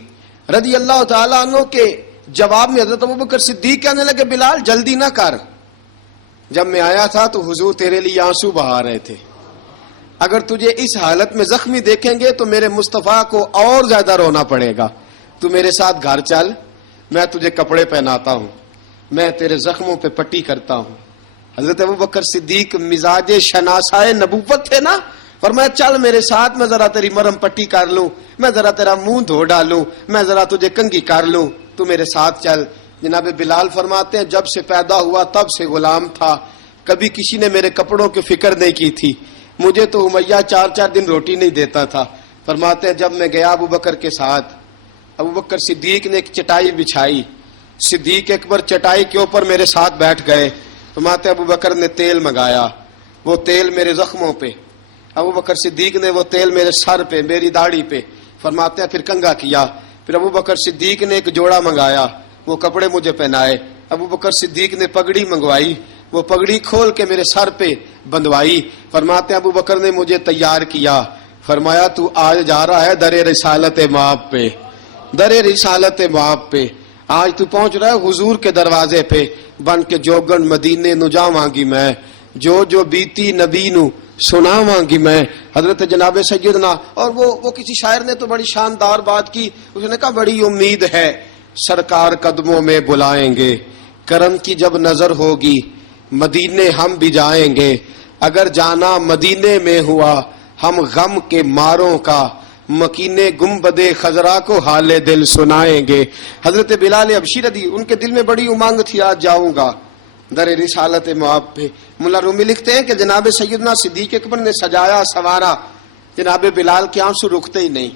رضی اللہ تعالیٰ عنہ کے جواب میں حضرت ابوبکر صدیق کہنے لگے بلال جلدی نہ کر، جب میں آیا تھا تو حضور تیرے لیے آنسو بہا رہے تھے، اگر تجھے اس حالت میں زخمی دیکھیں گے تو میرے مصطفیٰ کو اور زیادہ رونا پڑے گا، تو میرے ساتھ گھر چل، میں تجھے کپڑے پہناتا ہوں، میں تیرے زخموں پہ پٹی کرتا ہوں۔ حضرت ابوبکر صدیق مزاج شناسائے نبوت تھے نا، فرمایا چل میرے ساتھ، میں ذرا تیری مرم پٹی کر لوں، میں ذرا تیرا منہ دھو ڈالوں، میں ذرا تجھے کنگھی کر لوں، تو میرے ساتھ چل۔ جناب بلال فرماتے ہیں جب سے پیدا ہوا تب سے غلام تھا، کبھی کسی نے میرے کپڑوں کی فکر نہیں کی تھی. مجھے تو امیہ 4 دن روٹی نہیں دیتا تھا. فرماتے ہیں جب میں گیا ابو بکر کے ساتھ, ابو بکر صدیق نے ایک چٹائی بچھائی, صدیق اکبر چٹائی کے اوپر میرے ساتھ بیٹھ گئے. فرماتے ہیں ابو بکر نے تیل منگایا, وہ تیل میرے زخموں پہ, ابو بکر صدیق نے وہ تیل میرے سر پہ, میری داڑھی پہ. فرماتے ہیں پھر کنگھا کیا. پھر ابو بکر صدیق نے ایک جوڑا منگایا, وہ کپڑے مجھے پہنائے. ابو بکر صدیق نے پگڑی منگوائی, وہ پگڑی کھول کے میرے سر پہ بندھوائی. فرماتے ہیں ابو بکر نے مجھے تیار کیا. فرمایا تو آج جا رہا ہے در رسالت مآب پہ, در رسالت مآب پہ. آج تو پہنچ رہا ہے حضور کے دروازے پہ. بن کے جوگن مدینے نو جاواں گی میں, جو بیتی نبی نو سناواں گی میں. حضرت جناب سیدنا, اور وہ کسی شاعر نے تو بڑی شاندار بات کی. اس نے کہا بڑی امید ہے سرکار قدموں میں بلائیں گے, کرم کی جب نظر ہوگی مدینے ہم بھی جائیں گے. اگر جانا مدینے میں ہوا ہم غم کے ماروں کا, مکینے گنبد خضرا کو حال دل سنائیں گے. حضرت بلال حبشی رضی, ان کے دل میں بڑی امنگ تھی آج جاؤں گا در رسالت مآب پہ. ملا رومی لکھتے ہیں کہ جناب سیدنا صدیق اکبر نے سجایا سوارا, جناب بلال کے آنسو رکتے ہی نہیں.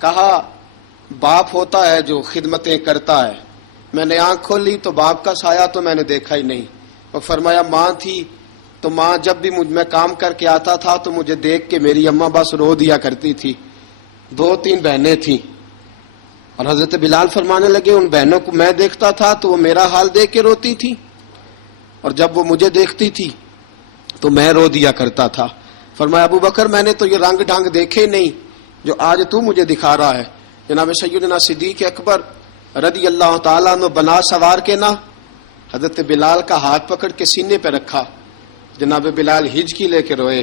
کہا باپ ہوتا ہے جو خدمتیں کرتا ہے. میں نے آنکھ کھولی تو باپ کا سایہ تو میں نے دیکھا ہی نہیں. اور فرمایا ماں تھی تو ماں جب بھی میں کام کر کے آتا تھا تو مجھے دیکھ کے میری اماں بس رو دیا کرتی تھی. 2-3 بہنیں تھیں, اور حضرت بلال فرمانے لگے ان بہنوں کو میں دیکھتا تھا تو وہ میرا حال دیکھ کے روتی تھی, اور جب وہ مجھے دیکھتی تھی تو میں رو دیا کرتا تھا. فرمایا ابو بکر میں نے تو یہ رنگ ڈھنگ دیکھے نہیں جو آج تو مجھے دکھا رہا ہے. جناب سیدنا صدیق اکبر رضی اللہ تعالیٰ عنہ بنا سوار کے نا حضرت بلال کا ہاتھ پکڑ کے سینے پہ رکھا. جناب بلال ہجکی لے کے روئے.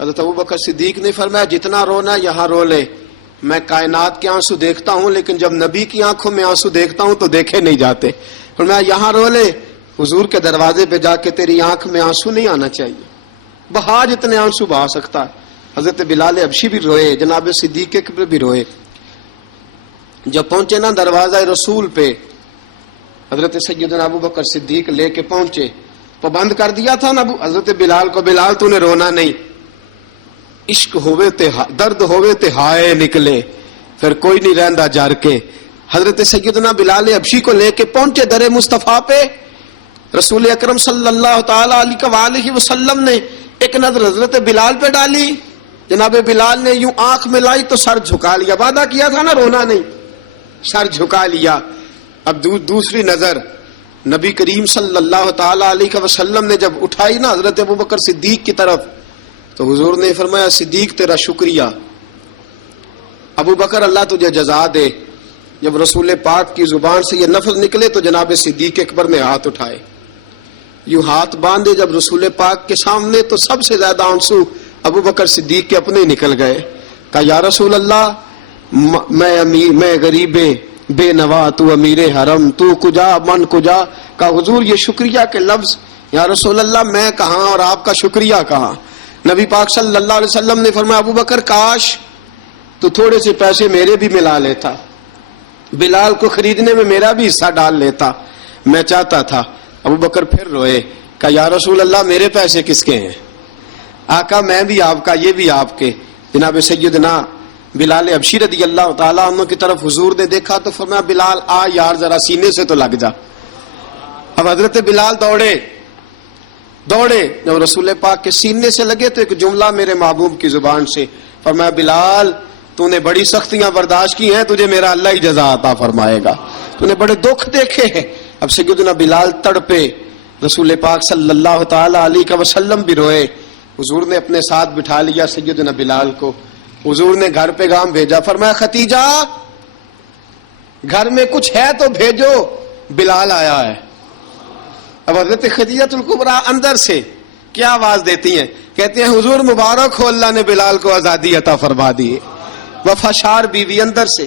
حضرت ابو بکر صدیق نے فرمایا جتنا رونا یہاں رو لے, میں کائنات کے آنسو دیکھتا ہوں لیکن جب نبی کی آنکھوں میں آنسو دیکھتا ہوں تو دیکھے نہیں جاتے. فرمایا یہاں رو لے, حضور کے دروازے پہ جا کے تیری آنکھ میں آنسو نہیں آنا چاہیے, بہا جتنے آنسو بہا سکتا ہے. حضرت بلال حبشی بھی روئے, جناب صدیق اکبر بھی روئے. جب پہنچے نا دروازہ رسول پہ, حضرت سیدنا ابو بکر صدیق لے کے پہنچے. پابند کر دیا تھا نا حضرت بلال کو, بلال تو نے رونا نہیں, عشق ہوئے تے درد ہوئے تے ہائے نکلے, پھر کوئی نہیں رہندا جار کے. حضرت سیدنا بلال حبشی کو لے کے پہنچے در مصطفیٰ پہ. رسول اکرم صلی اللہ تعالی علیہ وسلم نے ایک نظر حضرت بلال پہ ڈالی. جناب بلال نے یوں آنکھ میں لائی تو سر جھکا لیا. وعدہ کیا تھا نا رونا نہیں, سر جھکا لیا. اب دوسری نظر نبی کریم صلی اللہ تعالی علیہ وسلم نے جب اٹھائی نا حضرت ابو بکر صدیق کی طرف, تو حضور نے فرمایا صدیق تیرا شکریہ, ابو بکر اللہ تجھے جزا دے. جب رسول پاک کی زبان سے یہ لفظ نکلے تو جناب صدیق اکبر نے ہاتھ اٹھائے, یوں ہاتھ باندھے جب رسول پاک کے سامنے, تو سب سے زیادہ آنسو ابو بکر صدیق کے اپنے نکل گئے. کہا یا رسول اللہ میں غریب بے نوا, تو امیر حرم, تو کجا من کجا. کہا حضور یہ شکریہ کے لفظ, یا رسول اللہ میں کہاں اور آپ کا شکریہ کہاں. نبی پاک صلی اللہ علیہ وسلم نے فرمایا ابو بکر کاش تو تھوڑے سے پیسے میرے بھی ملا لیتا, بلال کو خریدنے میں میرا بھی حصہ ڈال لیتا, میں چاہتا تھا. ابو بکر پھر روئے. کہا یا رسول اللہ میرے پیسے کس کے ہیں. آقا میں بھی آپ کا, یہ بھی آپ کے. جناب سیدنا بلال حبشی رضی اللہ تعالیٰ عنہ کی طرف حضور نے دیکھا تو فرمایا بلال آ یار ذرا سینے سے تو لگ جا. اب حضرت بلال دوڑے. جب رسول پاک کے سینے سے لگے تو ایک جملہ میرے محبوب کی زبان سے, فرمایا بلال تو نے بڑی سختیاں برداشت کی ہیں, تجھے میرا اللہ ہی جزا عطا فرمائے گا, تو نے بڑے دکھ دیکھے ہیں. اب سیدنا بلال تڑپے, رسول پاک صلی اللہ تعالی علیہ وسلم بھی روئے. حضور نے اپنے ساتھ بٹھا لیا سیدنا بلال کو. حضور نے گھر پیغام بھیجا, فرمایا ختیجہ گھر میں کچھ ہے تو بھیجو, بلال آیا ہے. اب حضرت خدیجہ الکبریٰ اندر سے کیا آواز دیتی ہیں, کہتے ہیں حضور مبارک ہو, اللہ نے بلال کو آزادی عطا فرما دی. وفاشار بیوی اندر سے.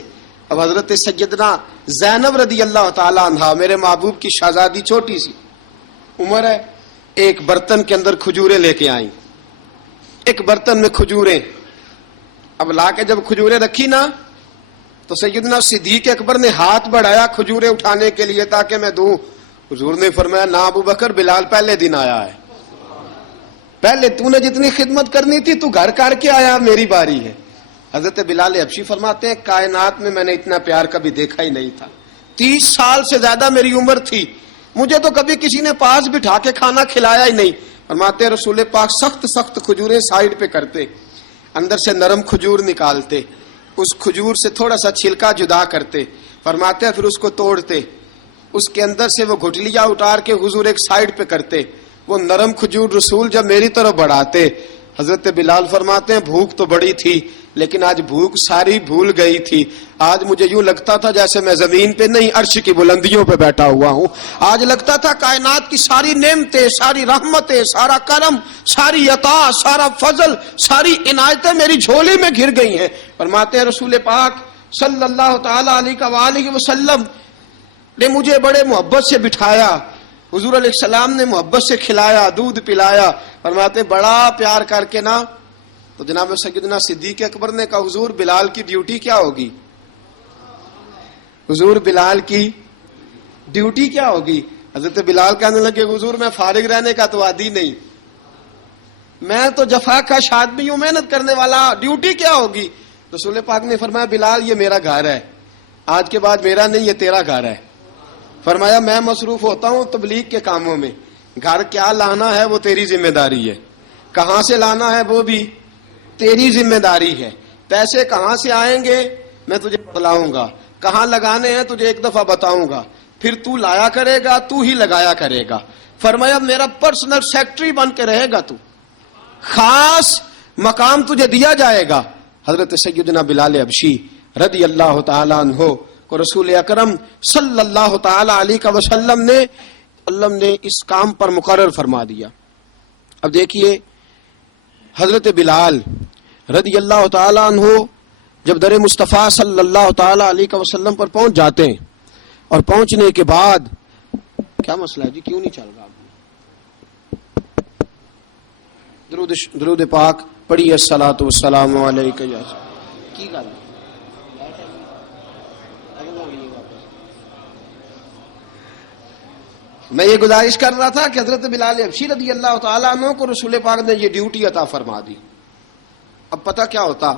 اب حضرت سیدنا زینب رضی اللہ تعالی عنہا, میرے محبوب کی شہزادی, چھوٹی سی عمر ہے, ایک برتن کے اندر کھجوریں لے کے آئیں, ایک برتن میں کھجوریں. اب لا کے جب کھجوریں رکھی نا تو سیدنا صدیق اکبر نے ہاتھ بڑھایا کھجوریں اٹھانے کے لیے تاکہ میں دوں. حضور نے فرمایا نہ ابو بکر, بلال پہلے دن آیا ہے. پہلے تو نے جتنی خدمت کرنی تھی تو گھر کر کے آیا، میری باری ہے۔ حضرت بلال حبشی فرماتے ہیں کائنات میں نے اتنا پیار کبھی دیکھا ہی نہیں تھا۔ 30 سال سے زیادہ میری عمر تھی، مجھے تو کبھی کسی نے پاس بٹھا کے کھانا کھلایا ہی نہیں۔ فرماتے ہیں رسول پاک سخت سخت کھجوریں سائیڈ پہ کرتے، اندر سے نرم کھجور نکالتے، اس کھجور سے تھوڑا سا چھلکا جدا کرتے، فرماتے ہیں پھر اس کو توڑتے، اس کے اندر سے وہ گھٹلیاں اتار کے حضور ایک سائیڈ پہ کرتے، وہ نرم کھجور رسول جب میری طرف بڑھاتے، حضرت بلال فرماتے ہیں بھوک تو بڑی تھی لیکن آج بھوک ساری بھول گئی تھی۔ آج مجھے یوں لگتا تھا جیسے میں زمین پہ نہیں عرش کی بلندیوں پہ بیٹھا ہوا ہوں۔ آج لگتا تھا کائنات کی ساری نعمتیں، ساری رحمتیں، سارا کرم، ساری عطا، سارا فضل، ساری عنایتیں میری جھولی میں گھر گئی ہیں۔ فرماتے ہیں رسول پاک صلی اللہ تعالی علیہ وآلہ وسلم نے مجھے بڑے محبت سے بٹھایا، حضور علیہ السلام نے محبت سے کھلایا، دودھ پلایا۔ فرماتے بڑا پیار کر کے نا، تو جناب سیدنا صدیق اکبر نے کہا حضور بلال کی ڈیوٹی کیا ہوگی؟ حضور بلال کی ڈیوٹی کیا ہوگی؟ حضرت بلال کہنے لگے حضور میں فارغ رہنے کا تو عادی نہیں، میں تو جفا کا آدمی ہوں، محنت کرنے والا، ڈیوٹی کیا ہوگی؟ رسول پاک نے فرمایا بلال یہ میرا گھر ہے، آج کے بعد میرا نہیں یہ تیرا گھر ہے۔ فرمایا میں مصروف ہوتا ہوں تبلیغ کے کاموں میں، گھر کیا لانا ہے وہ تیری ذمہ داری ہے، کہاں سے لانا ہے وہ بھی تیری ذمہ داری ہے، پیسے کہاں سے آئیں گے میں تجھے بتلاؤں گا، کہاں لگانے ہیں تجھے ایک دفعہ بتاؤں گا، پھر تو لایا کرے گا، تو ہی لگایا کرے گا۔ فرمایا میرا پرسنل سیکٹری بن کے رہے گا، تو خاص مقام تجھے دیا جائے گا۔ حضرت سیدنا بلال حبشی رضی اللہ تعالی عنہ کو رسول اکرم صلی اللہ تعالی علیہ وسلم نے اس کام پر مقرر فرما دیا۔ اب دیکھیے حضرت بلال رضی اللہ تعالی عنہ جب در مصطفیٰ صلی اللہ تعالی علیہ وسلم پر پہنچ جاتے ہیں، اور پہنچنے کے بعد کیا مسئلہ ہے جی، کیوں نہیں چل رہا؟ درود پاک پڑھیے الصلاۃ والسلام علیک یا کی گل میں یہ گزارش کر رہا تھا کہ حضرت بلال حبشی رضی اللہ تعالیٰ عنہ کو رسول پاک نے یہ ڈیوٹی عطا فرما دی۔ اب پتہ کیا ہوتا،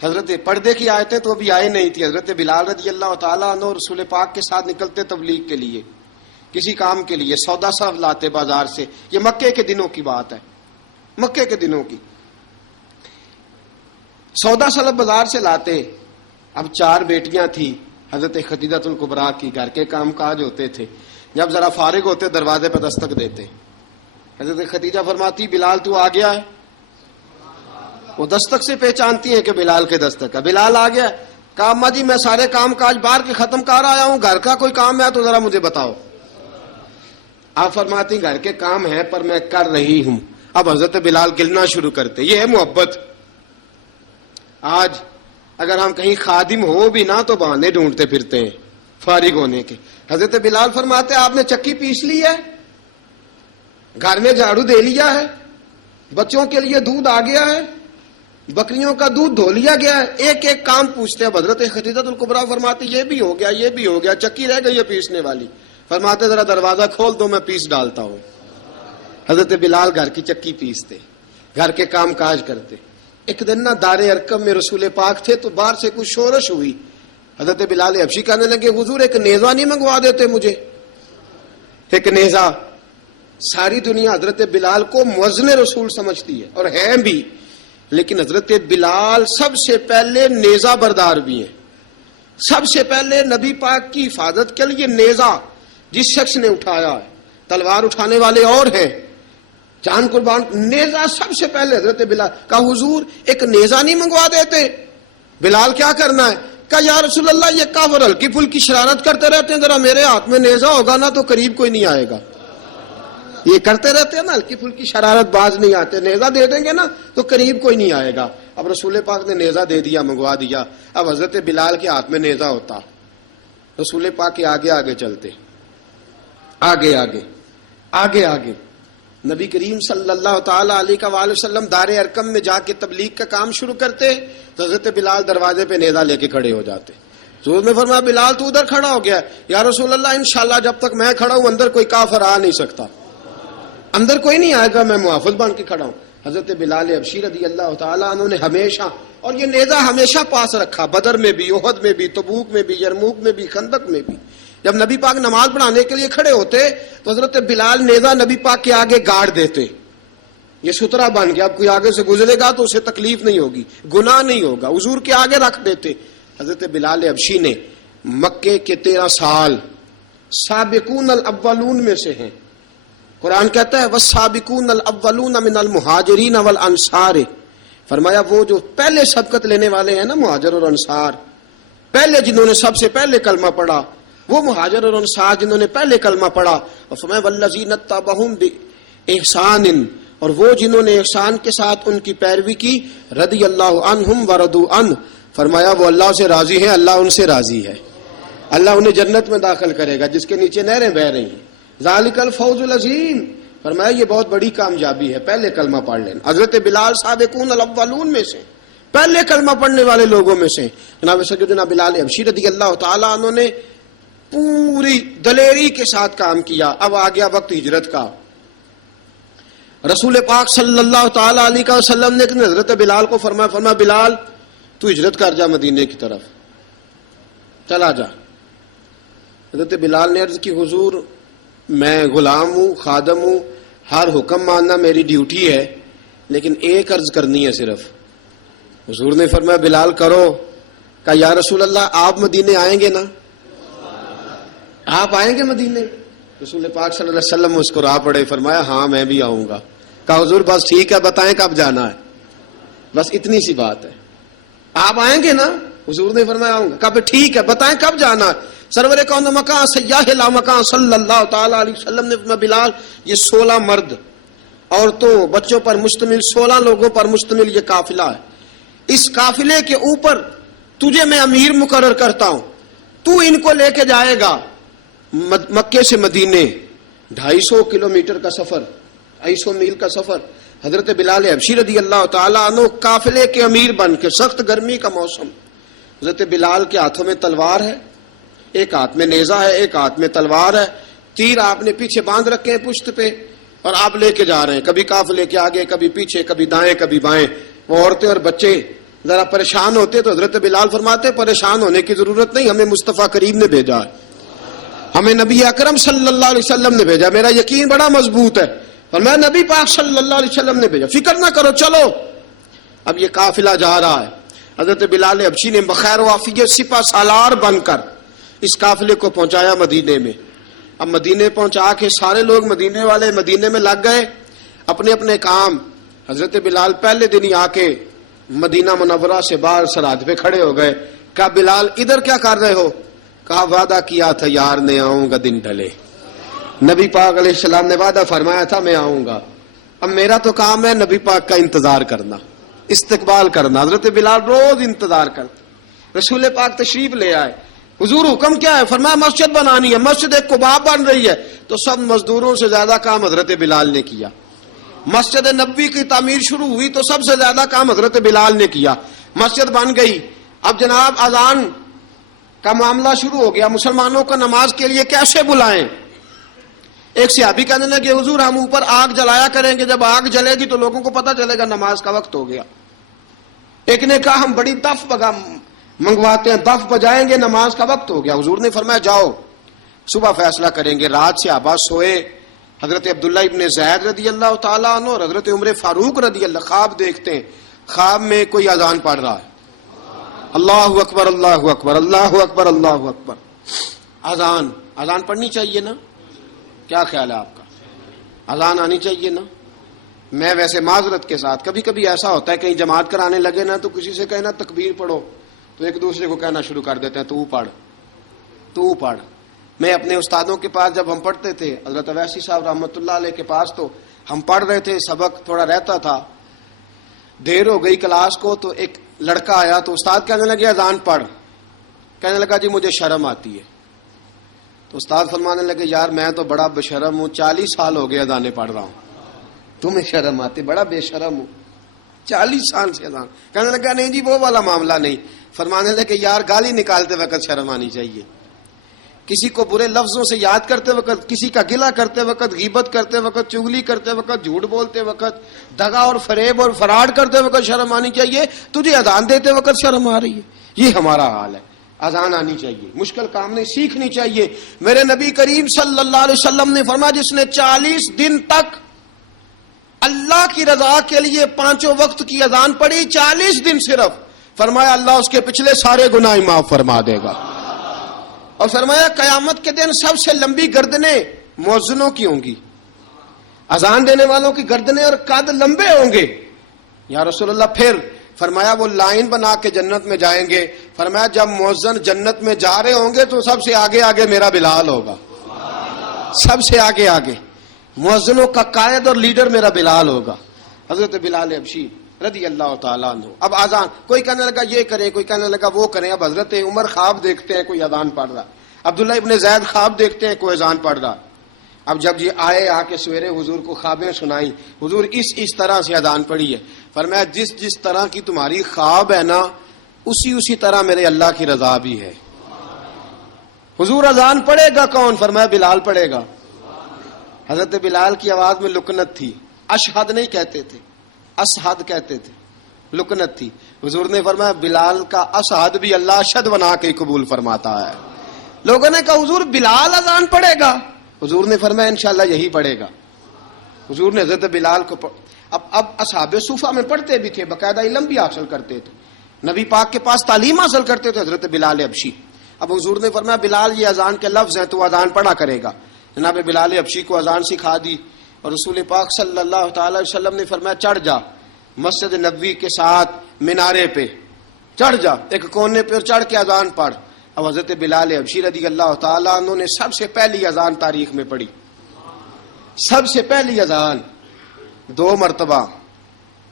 حضرت پردے کی آیتیں تو ابھی آئے نہیں تھی، حضرت بلال رضی اللہ تعالیٰ عنہ رسول پاک کے ساتھ نکلتے تبلیغ کے لیے، کسی کام کے لیے، سودا سب لاتے بازار سے، یہ مکے کے دنوں کی بات ہے، مکے کے دنوں کی، سودا سلب بازار سے لاتے۔ اب 4 بیٹیاں تھیں حضرت خدیجہ الکبریٰ کی، گھر کے کام کاج ہوتے تھے، جب ذرا فارغ ہوتے دروازے پہ دستک دیتے، حضرت خدیجہ فرماتی بلال تو آ گیا ہے، وہ دستک سے پہچانتی ہیں کہ بلال کے دستک ہے، بلال آ گیا۔ کہا اماں جی میں سارے کام کاج باہر کے ختم کر آیا ہوں، گھر کا کوئی کام ہے تو ذرا مجھے بتاؤ۔ آپ فرماتی گھر کے کام ہے پر میں کر رہی ہوں۔ اب حضرت بلال گلنا شروع کرتے، یہ ہے محبت۔ آج اگر ہم کہیں خادم ہو بھی نہ تو بہانے ڈھونڈتے پھرتے ہیں فارغ ہونے کے۔ حضرت بلال فرماتے آپ نے چکی پیس لی ہے، گھر میں جھاڑو دے لیا ہے، بچوں کے لیے دودھ آ گیا ہے، بکریوں کا دودھ دھو لیا گیا ہے، ایک ایک کام پوچھتے ہیں۔ حضرت خدیجہ الکبریٰ فرماتی یہ بھی ہو گیا، یہ بھی ہو گیا، چکی رہ گئی ہے پیسنے والی۔ فرماتے ذرا دروازہ کھول دو میں پیس ڈالتا ہوں۔ حضرت بلال گھر کی چکی پیستے، گھر کے کام کاج کرتے۔ ایک دن نہ دار ارقم میں رسول پاک تھے تو باہر سے کچھ شورش ہوئی، حضرت بلال حبشی کہنے لگے حضور ایک نیزہ نہیں منگوا دیتے مجھے؟ ایک نیزہ۔ ساری دنیا حضرت بلال کو مؤذن رسول سمجھتی ہے اور ہیں بھی، لیکن حضرت بلال سب سے پہلے نیزہ بردار بھی ہیں۔ سب سے پہلے نبی پاک کی حفاظت کے لیے نیزہ جس شخص نے اٹھایا ہے، تلوار اٹھانے والے اور ہیں، جان قربان، نیزہ سب سے پہلے حضرت بلال۔ کہا حضور ایک نیزہ نہیں منگوا دیتے؟ بلال کیا کرنا ہے؟ کہا یا رسول اللہ یہ کافر ہلکی پھلکی شرارت کرتے رہتے ہیں، ذرا میرے ہاتھ میں نیزہ ہوگا نا تو قریب کوئی نہیں آئے گا۔ یہ کرتے رہتے ہیں نا ہلکی پھلکی شرارت، باز نہیں آتے، نیزہ دے دیں گے نا تو قریب کوئی نہیں آئے گا۔ اب رسول پاک نے نیزہ دے دیا، منگوا دیا۔ اب حضرت بلال کے ہاتھ میں نیزہ ہوتا، رسول پاک کے آگے آگے چلتے، آگے آگے آگے آگے نبی کریم صلی اللہ تعالی علیہ وآلہ وسلم دار ارقم میں جا کے تبلیغ کا کام شروع کرتے تو حضرت بلال دروازے پہ نیزہ لے کے کھڑے ہو جاتے۔ حضور نے فرمایا بلال تو ادھر کھڑا ہو گیا، یا رسول اللہ انشاءاللہ جب تک میں کھڑا ہوں اندر کوئی کافر آ نہیں سکتا۔ اندر کوئی نہیں آئے گا، میں محافظ بن کے کھڑا ہوں. حضرت بلال حبشی رضی اللہ تعالیٰ عنہ نے ہمیشہ، اور یہ نیزہ ہمیشہ پاس رکھا، بدر میں بھی، احد میں بھی، تبوک میں بھی، یرموک میں بھی، خندق میں بھی. جب نبی پاک نماز پڑھانے کے لیے کھڑے ہوتے تو حضرت بلال نیزہ نبی پاک کے آگے گاڑ دیتے. یہ سترا بن گیا، اب کوئی آگے سے گزرے گا تو اسے تکلیف نہیں ہوگی، گناہ نہیں ہوگا، حضور کے آگے رکھ دیتے. حضرت بلال حبشی نے مکے کے 13 سال سابقون الاولون میں سے ہیں. قرآن کہتا ہے والسابقون الاولون من المہاجرین والانصار، فرمایا وہ جو پہلے سبقت لینے والے ہیں نا، مہاجر اور انصار، پہلے جنہوں نے سب سے پہلے کلمہ پڑھا، وہ مہاجر اور انصار جنہوں نے پہلے کلمہ پڑھا. اور فرمایا والذین اتبعوہم باحسان، اور وہ جنہوں نے احسان کے ساتھ ان کی پیروی کی، رضی اللہ عنہم ورضوا عنہ، فرمایا وہ اللہ سے راضی ہیں، اللہ ان سے راضی ہے. اللہ انہیں جنت میں داخل کرے گا جس کے نیچے نہریں بہ رہی ہیں. ذالک الفوز العظیم، فرمایا یہ بہت بڑی کامیابی ہے پہلے کلمہ پڑھ لینا. حضرت بلال سابقون الاولون میں سے، پہلے کلمہ پڑھنے والے لوگوں میں سے. جناب سیدنا بلال حبشی رضی اللہ تعالیٰ عنہ نے پوری دلیری کے ساتھ کام کیا. اب آ گیا وقت ہجرت کا. رسول پاک صلی اللہ تعالی علیہ وسلم نے حضرت بلال کو فرمایا بلال تو ہجرت کر جا مدینے کی طرف، چلا جا. حضرت بلال نے عرض کی حضور میں غلام ہوں، خادم ہوں، ہر حکم ماننا میری ڈیوٹی ہے، لیکن ایک عرض کرنی ہے صرف. حضور نے فرمایا بلال کرو. کہا یا رسول اللہ آپ مدینے آئیں گے نا؟ آپ آئیں گے مدینے؟ رسول پاک صلی اللہ علیہ وسلم مسکرا پڑے، فرمایا ہاں میں بھی آؤں گا. کہا حضور بس ٹھیک ہے، بتائیں کب جانا ہے، بس اتنی سی بات ہے. آپ آئیں گے نا؟ حضور نے فرمایا آؤں گا. کہا ٹھیک ہے، بتائیں کب جانا ہے. سرور کون مکان سیاح لا مکان صلی اللہ تعالی علیہ وسلم نے فرمایا بلال یہ 16 مرد عورتوں بچوں پر مشتمل 16 لوگوں پر مشتمل یہ قافلہ ہے. اس قافلے کے اوپر تجھے میں امیر مقرر کرتا ہوں، تو ان کو لے کے جائے گا مکے سے مدینے. 250 کلومیٹر کا سفر، 250 میل کا سفر. حضرت بلال حبشی رضی اللہ تعالیٰ عنہ قافلے کے امیر بن کے، سخت گرمی کا موسم، حضرت بلال کے ہاتھوں میں تلوار ہے، ایک ہاتھ میں نیزہ ہے، ایک ہاتھ میں تلوار ہے. تیر آپ نے پیچھے باندھ رکھے ہیں پشت پہ، اور آپ لے کے جا رہے ہیں، کبھی قافلے کے آگے، کبھی پیچھے، کبھی دائیں کبھی بائیں. وہ عورتیں اور بچے ذرا پریشان ہوتے تو حضرت بلال فرماتے پریشان ہونے کی ضرورت نہیں، ہمیں مصطفیٰ کریم نے بھیجا ہے، ہمیں نبی اکرم صلی اللہ علیہ وسلم نے بھیجا. میرا یقین بڑا مضبوط ہے، اور میں نبی پاک صلی اللہ علیہ وسلم نے بھیجا، فکر نہ کرو چلو. اب یہ قافلہ جا رہا ہے. حضرت بلال حبشی نے بخیر و عافیت سپہ سالار بن کر اس قافلے کو پہنچایا مدینے میں. اب مدینے پہنچا کے سارے لوگ مدینے والے مدینے میں لگ گئے اپنے اپنے کام. حضرت بلال پہلے دن ہی آ کے مدینہ منورہ سے باہر سرحد پہ کھڑے ہو گئے. کہا بلال ادھر کیا کر رہے ہو؟ کہا وعدہ کیا تھا یار نے آؤں گا دن ڈھلے. نبی پاک علیہ السلام نے وعدہ فرمایا تھا میں آؤں گا. اب میرا تو کام ہے نبی پاک کا انتظار کرنا، استقبال کرنا. حضرت بلال روز انتظار کرتے. رسول پاک تشریف لے آئے. حضور حکم کیا ہے؟ فرمایا مسجد بنانی ہے. مسجد ایک قباء بن رہی ہے. تو سب مزدوروں سے زیادہ کام حضرت بلال نے کیا. مسجد نبوی کی تعمیر شروع ہوئی تو سب سے زیادہ کام حضرت بلال نے کیا. مسجد بن گئی. اب جناب اذان کا معاملہ شروع ہو گیا، مسلمانوں کو نماز کے لیے کیسے بلائیں. ایک صحابی کہنے لگے حضور ہم اوپر آگ جلایا کریں گے، جب آگ جلے گی تو لوگوں کو پتہ چلے گا نماز کا وقت ہو گیا. ایک نے کہا ہم بڑی دف منگواتے ہیں، دف بجائیں گے، نماز کا وقت ہو گیا. حضور نے فرمایا جاؤ صبح فیصلہ کریں گے. رات صحابہ سوئے. حضرت عبداللہ ابن زید رضی اللہ تعالیٰ عنہ اور حضرت عمر فاروق رضی اللہ خواب دیکھتے ہیں. خواب میں کوئی اذان پڑھ رہا ہے، اللہ اکبر اللہ اکبر اللہ اکبر اللہ اکبر. اذان پڑھنی چاہیے نا؟ کیا خیال ہے آپ کا؟ اذان آنی چاہیے نا؟ میں ویسے معذرت کے ساتھ کبھی کبھی ایسا ہوتا ہے کہیں جماعت کرانے لگے نا تو کسی سے کہنا تکبیر پڑھو تو ایک دوسرے کو کہنا شروع کر دیتے ہیں تو پڑھ. میں اپنے استادوں کے پاس جب ہم پڑھتے تھے، حضرت اویسی صاحب رحمۃ اللہ علیہ کے پاس، تو ہم پڑھ رہے تھے، سبق تھوڑا رہتا تھا، دیر ہو گئی کلاس کو تو ایک لڑکا آیا تو استاد کہنے لگے اذان پڑھ. کہنے لگا جی مجھے شرم آتی ہے. تو استاد فرمانے لگے یار میں تو بڑا بشرم ہوں، 40 سال ہو گئے اذانیں پڑھ رہا ہوں، تمہیں شرم آتی؟ بڑا بے شرم ہوں، 40 سال سے اذان. کہنے لگا نہیں جی وہ والا معاملہ نہیں. فرمانے لگے یار گالی نکالتے وقت شرم آنی چاہیے. کسی کو برے لفظوں سے یاد کرتے وقت، کسی کا گلہ کرتے وقت، غیبت کرتے وقت، چغلی کرتے وقت، جھوٹ بولتے وقت، دغا اور فریب اور فراڈ کرتے وقت شرم آنی چاہیے. تجھے اذان دیتے وقت شرم آ رہی ہے. یہ ہمارا حال ہے. اذان آنی چاہیے، مشکل کام نہیں، سیکھنی چاہیے. میرے نبی کریم صلی اللہ علیہ وسلم نے فرمایا جس نے 40 دن تک اللہ کی رضا کے لیے 5 وقت کی اذان پڑھی، 40 دن صرف، فرمایا اللہ اس کے پچھلے سارے گناہ معاف فرما دے گا. اور فرمایا قیامت کے دن سب سے لمبی گردنیں مؤذنوں کی ہوں گی، اذان دینے والوں کی گردنیں اور قد لمبے ہوں گے. یا رسول اللہ پھر؟ فرمایا وہ لائن بنا کے جنت میں جائیں گے. فرمایا جب مؤذن جنت میں جا رہے ہوں گے تو سب سے آگے آگے میرا بلال ہوگا، سب سے آگے آگے مؤذنوں کا قائد اور لیڈر میرا بلال ہوگا، حضرت بلال حبشی رضی اللہ تعالیٰ عنہ. اب اذان کوئی کہنے لگا یہ کریں، کوئی کہنے لگا وہ کریں. اب حضرت عمر خواب دیکھتے ہیں کوئی اذان پڑھ رہا، عبداللہ ابن زید خواب دیکھتے ہیں کوئی اذان پڑھ رہا. اب جب یہ آئے آ کے سویرے حضور کو خوابیں سنائی، حضور اس طرح سے اذان پڑھی ہے. فرمایا جس طرح کی تمہاری خواب ہے نا اسی طرح میرے اللہ کی رضا بھی ہے. حضور اذان پڑھے گا کون؟ فرمایا بلال پڑھے گا. حضرت بلال کی آواز میں لکنت تھی، اشہد نہیں کہتے تھے، اشہد کہتے تھے، لکنت تھی. حضور نے فرمایا بلال کا اشہد بھی اللہ اشہد بنا کے قبول فرماتا ہے. لوگوں نے کہا حضور بلال اذان پڑھے گا؟ حضور نے فرمایا انشاءاللہ یہی پڑھے گا. حضور نے حضرت بلال کو اب اصحاب صوفہ میں پڑھتے بھی تھے، باقاعدہ علم بھی حاصل کرتے تھے، نبی پاک کے پاس تعلیم حاصل کرتے تھے حضرت بلال حبشی. اب حضور نے فرمایا بلال یہ اذان کے لفظ ہیں تو اذان پڑھا کرے گا. جناب بلال حبشی کو اذان سکھا دی اور رسول پاک صلی اللہ تعالی علیہ وسلم نے فرمایا چڑھ جا مسجد نبوی کے ساتھ مینارے پہ، چڑھ جا ایک کونے پہ اور چڑھ کے اذان پڑھ. اب حضرت بلال حبشی رضی اللہ تعالیٰ عنہ نے سب سے پہلی اذان تاریخ میں پڑھی، سب سے پہلی اذان. 2 مرتبہ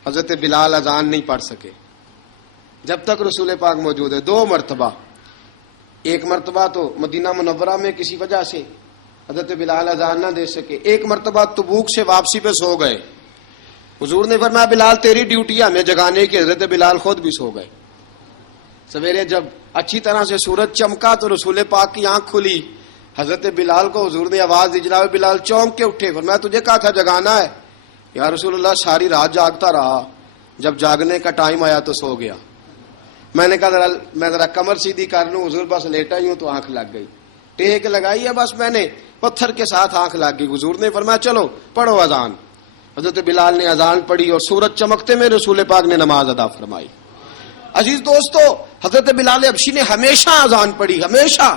حضرت بلال اذان نہیں پڑھ سکے جب تک رسول پاک موجود ہے. 2 مرتبہ، ایک مرتبہ تو مدینہ منورہ میں کسی وجہ سے حضرت بلال اذان نہ دے سکے، ایک مرتبہ تبوک سے واپسی پہ سو گئے. حضور نے فرمایا بلال تیری ڈیوٹی ہے ہمیں جگانے کی. حضرت بلال خود بھی سو گئے. سویرے جب اچھی طرح سے سورج چمکا تو رسول پاک کی آنکھ کھلی. حضرت بلال کو حضور نے آواز دی، جناب بلال چونک کے اٹھے. فرمایا تجھے کہا تھا جگانا ہے. یا رسول اللہ ساری رات جاگتا رہا، جب جاگنے کا ٹائم آیا تو سو گیا. میں نے کہا میں ذرا کمر سیدھی کر لوں. حضور بس لیٹا ہی ہوں تو آنکھ لگ گئی، ٹیک لگائی ہے بس میں نے، پتھر کے ساتھ آنکھ لگ گئی. حضور نے فرمایا چلو پڑھو اذان. حضرت بلال نے اذان پڑھی اور سورج چمکتے میں رسول پاک نے نماز ادا فرمائی. عزیز دوستو حضرت بلال حبشی نے ہمیشہ اذان پڑھی، ہمیشہ.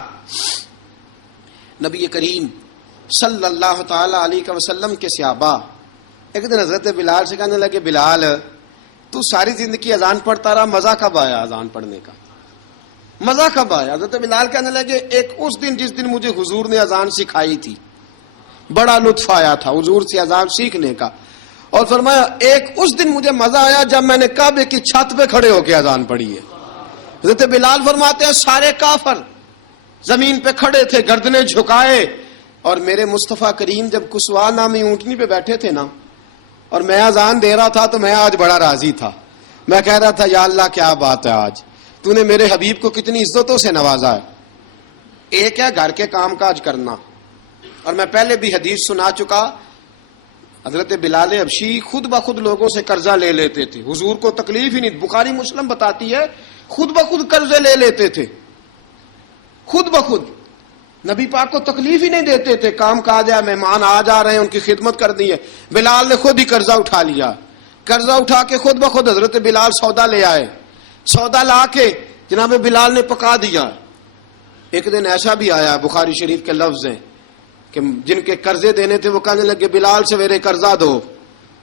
نبی کریم صلی اللہ تعالی علیہ وسلم کے صحابہ ایک دن حضرت بلال سے کہنے لگے بلال تو ساری زندگی اذان پڑھتا رہا، مزہ کب آیا اذان پڑھنے کا، مزہ کب آیا؟ حضرت بلال کہنے لگے ایک اس دن جس دن مجھے حضور نے اذان سکھائی تھی بڑا لطف آیا تھا حضور سے اذان سیکھنے کا. اور فرمایا ایک اس دن مجھے مزہ آیا جب میں نے کعبے کی چھت پہ کھڑے ہو کے اذان پڑھی ہے. حضرت بلال فرماتے ہیں سارے کافر زمین پہ کھڑے تھے گردنیں جھکائے، اور میرے مصطفیٰ کریم جب کسوا نامی اونٹنی پہ بیٹھے تھے نا اور میں اذان دے رہا تھا تو میں آج بڑا راضی تھا. میں کہہ رہا تھا یا اللہ کیا بات ہے، آج تو نے میرے حبیب کو کتنی عزتوں سے نوازا ہے. ایک ہے گھر کے کام کاج کرنا، اور میں پہلے بھی حدیث سنا چکا، حضرت بلال حبشی خود بخود لوگوں سے قرضہ لے لیتے تھے، حضور کو تکلیف ہی نہیں. بخاری مسلم بتاتی ہے خود بخود قرضے لے لیتے تھے، خود بخود نبی پاک کو تکلیف ہی نہیں دیتے تھے. کام کاج ہے، مہمان آ جا رہے ہیں ان کی خدمت کرنی ہے، بلال نے خود ہی قرضہ اٹھا لیا. قرضہ اٹھا کے خود بخود حضرت بلال سودا لے آئے، سودا لا کے جناب بلال نے پکا دیا. ایک دن ایسا بھی آیا بخاری شریف کے لفظ ہیں کہ جن کے قرضے دینے تھے وہ کہنے لگے بلال سویرے قرضہ دو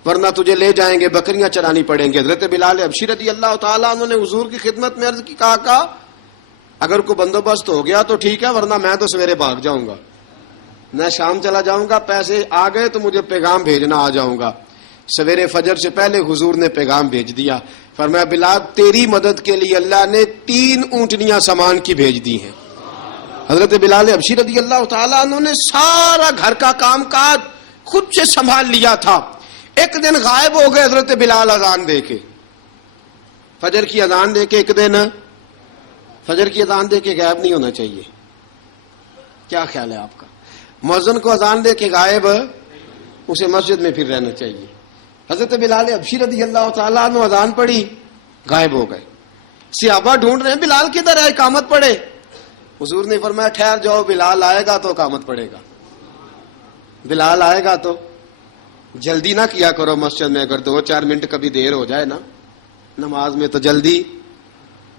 ورنہ تجھے لے جائیں گے، بکریاں چرانی پڑیں گے. حضرت بلال حبشی رضی اللہ تعالیٰ عنہ نے حضور کی خدمت میں عرض کی، کہا اگر کوئی بندوبست ہو گیا تو ٹھیک ہے ورنہ میں تو سویرے بھاگ جاؤں گا، میں شام چلا جاؤں گا، پیسے آ گئے تو مجھے پیغام بھیجنا آ جاؤں گا. سویرے فجر سے پہلے حضور نے پیغام بھیج دیا. فرمایا بلال تیری مدد کے لیے اللہ نے 3 اونٹنیاں سامان کی بھیج دی ہیں. حضرت بلال حبشی رضی اللہ تعالیٰ عنہ نے سارا گھر کا کام کاج خود سے سنبھال لیا تھا. ایک دن غائب ہو گئے حضرت بلال اذان دے کے، فجر کی اذان دے کے. ایک دن فجر کی اذان دے کے غائب نہیں ہونا چاہیے. کیا خیال ہے آپ کا؟ مؤذن کو اذان دے کے غائب اسے مسجد میں پھر رہنا چاہیے. حضرت بلال حبشی رضی اللہ تعالیٰ عنہ اذان پڑھی, غائب ہو گئے. صحابہ ڈھونڈ رہے ہیں بلال کدھر ہے, اقامت پڑھے. حضور نے فرمایا ٹھہر جاؤ, بلال آئے گا تو اقامت پڑھے گا. بلال آئے گا تو جلدی نہ کیا کرو مسجد میں. اگر 2-4 منٹ کبھی دیر ہو جائے نا نماز میں تو جلدی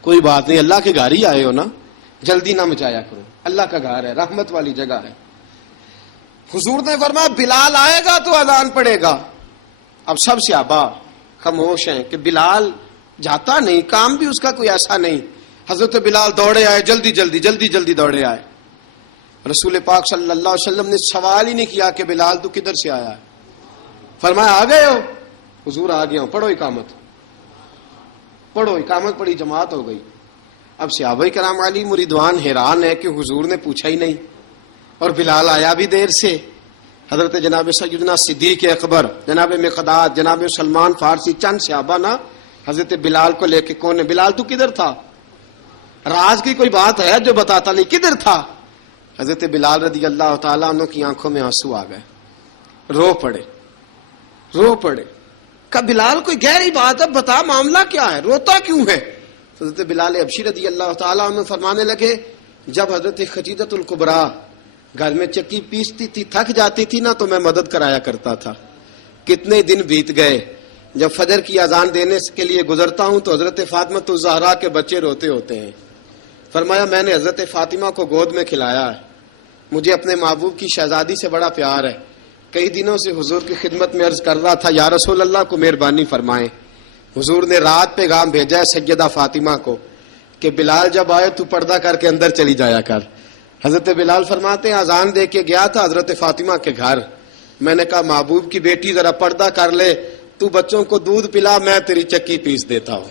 کوئی بات نہیں, اللہ کے گھر ہی آئے ہو نا, جلدی نہ مچایا کرو. اللہ کا گھر ہے, رحمت والی جگہ ہے. حضور نے فرمایا بلال آئے گا تو اذان پڑے گا. اب سب صحابہ خاموش ہیں کہ بلال جاتا نہیں, کام بھی اس کا کوئی ایسا نہیں. حضرت بلال دوڑے آئے, جلدی دوڑے آئے. رسول پاک صلی اللہ علیہ وسلم نے سوال ہی نہیں کیا کہ بلال تو کدھر سے آیا ہے, فرمایا آ گئے ہو. حضور آ گیا ہوں, پڑھو اقامت. پڑھی, جماعت ہو گئی. اب صحابہ کرام علیہم رضوان حیران ہے کہ حضور نے پوچھا ہی نہیں اور بلال آیا بھی دیر سے. حضرت جناب سیدنا صدیق اکبر, جناب مقداد, جناب سلمان فارسی, چند صحابہ نا حضرت بلال کو لے کے, کون ہے بلال تو کدھر تھا؟ راز کی کوئی بات ہے جو بتاتا نہیں, کدھر تھا؟ حضرت بلال رضی اللہ تعالیٰ عنہ کی آنکھوں میں آنسو آ گئے, رو پڑے. کہ بلال کوئی گہری بات ہے, بتا معاملہ کیا ہے, روتا کیوں ہے؟ حضرت بلال حبشی رضی اللہ تعالیٰ عنہ فرمانے لگے جب حضرت خدیجہ الکبریٰ گھر میں چکی پیستی تھی, تھک جاتی تھی نا, تو میں مدد کرایا کرتا تھا. کتنے دن بیت گئے, جب فجر کی اذان دینے کے لیے گزرتا ہوں تو حضرت فاطمہ الزہرا کے بچے روتے ہوتے ہیں. فرمایا میں نے حضرت فاطمہ کو گود میں کھلایا ہے, مجھے اپنے محبوب کی شہزادی سے بڑا پیار ہے. کئی دنوں سے حضور کی خدمت میں عرض کر رہا تھا یا رسول اللہ کو مہربانی فرمائیں. حضور نے رات پیغام بھیجا ہے سیدہ فاطمہ کو کہ بلال جب آئے تو پردہ کر کے اندر چلی جایا کر. حضرت بلال فرماتے ہیں اذان دے کے گیا تھا حضرت فاطمہ کے گھر, میں نے کہا محبوب کی بیٹی ذرا پردہ کر لے, تو بچوں کو دودھ پلا, میں تیری چکی پیس دیتا ہوں.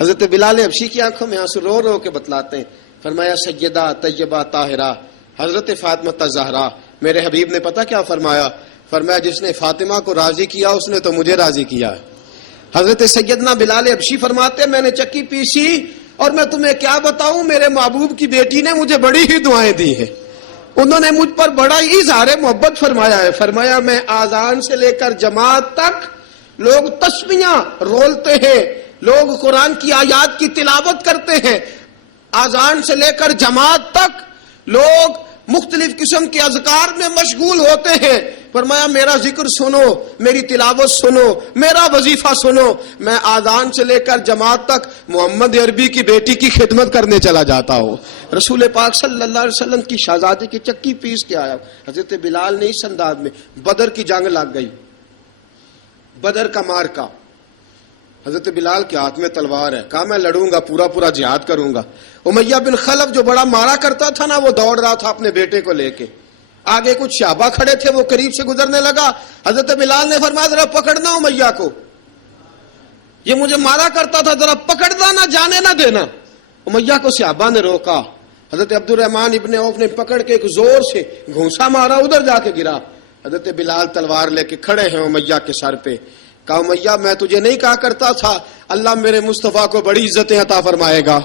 حضرت بلال حبشی کی آنکھوں میں آنسو رو کے بتلاتے ہیں. فرمایا سیدہ طیبہ طاہرہ حضرت فاطمہ الزہرا, میرے حبیب نے پتہ کیا فرمایا؟ فرمایا جس نے فاطمہ کو راضی کیا اس نے تو مجھے راضی کیا. حضرت سیدنا بلال حبشی فرماتے میں نے چکی پیسی اور میں تمہیں کیا بتاؤں, میرے محبوب کی بیٹی نے مجھے بڑی ہی دعائیں دی ہیں, انہوں نے مجھ پر بڑا ہی اظہار محبت فرمایا ہے. فرمایا میں آذان سے لے کر جماعت تک لوگ تسبیحاں رولتے ہیں, لوگ قرآن کی آیات کی تلاوت کرتے ہیں, آذان سے لے کر جماعت تک لوگ مختلف قسم کے اذکار میں مشغول ہوتے ہیں. فرمایا میرا ذکر سنو, میری تلاوت سنو, میرا وظیفہ سنو, میں آذان سے لے کر جماعت تک محمد عربی کی بیٹی کی خدمت کرنے چلا جاتا ہوں. رسول پاک صلی اللہ علیہ وسلم کی شہزادی کی چکی پیس کے آیا. حضرت بلال نے اس انداز میں, بدر کی جنگ لگ گئی, بدر کا مارکا, حضرت بلال کے ہاتھ میں تلوار ہے, کہا میں لڑوں گا, پورا جہاد کروں گا. امیہ بن خلف جو بڑا مارا کرتا تھا نا, وہ دوڑ رہا تھا اپنے بیٹے کو لے کے, آگے کچھ صحابہ کھڑے تھے, وہ قریب سے گزرنے لگا. حضرت بلال نے فرمایا ذرا پکڑنا امیہ کو, یہ مجھے مارا کرتا تھا, ذرا پکڑنا, نہ جانے نہ دینا. امیہ کو صحابہ نے روکا. حضرت عبد الرحمن ابن عوف نے پکڑ کے ایک زور سے گھونسا مارا, ادھر جا کے گرا. حضرت بلال تلوار لے کے کھڑے ہیں امیہ کے سر پہ. کہا امیہ میں تجھے نہیں کہا کرتا تھا اللہ میرے مصطفیٰ کو بڑی عزتیں عطا فرمائے گا,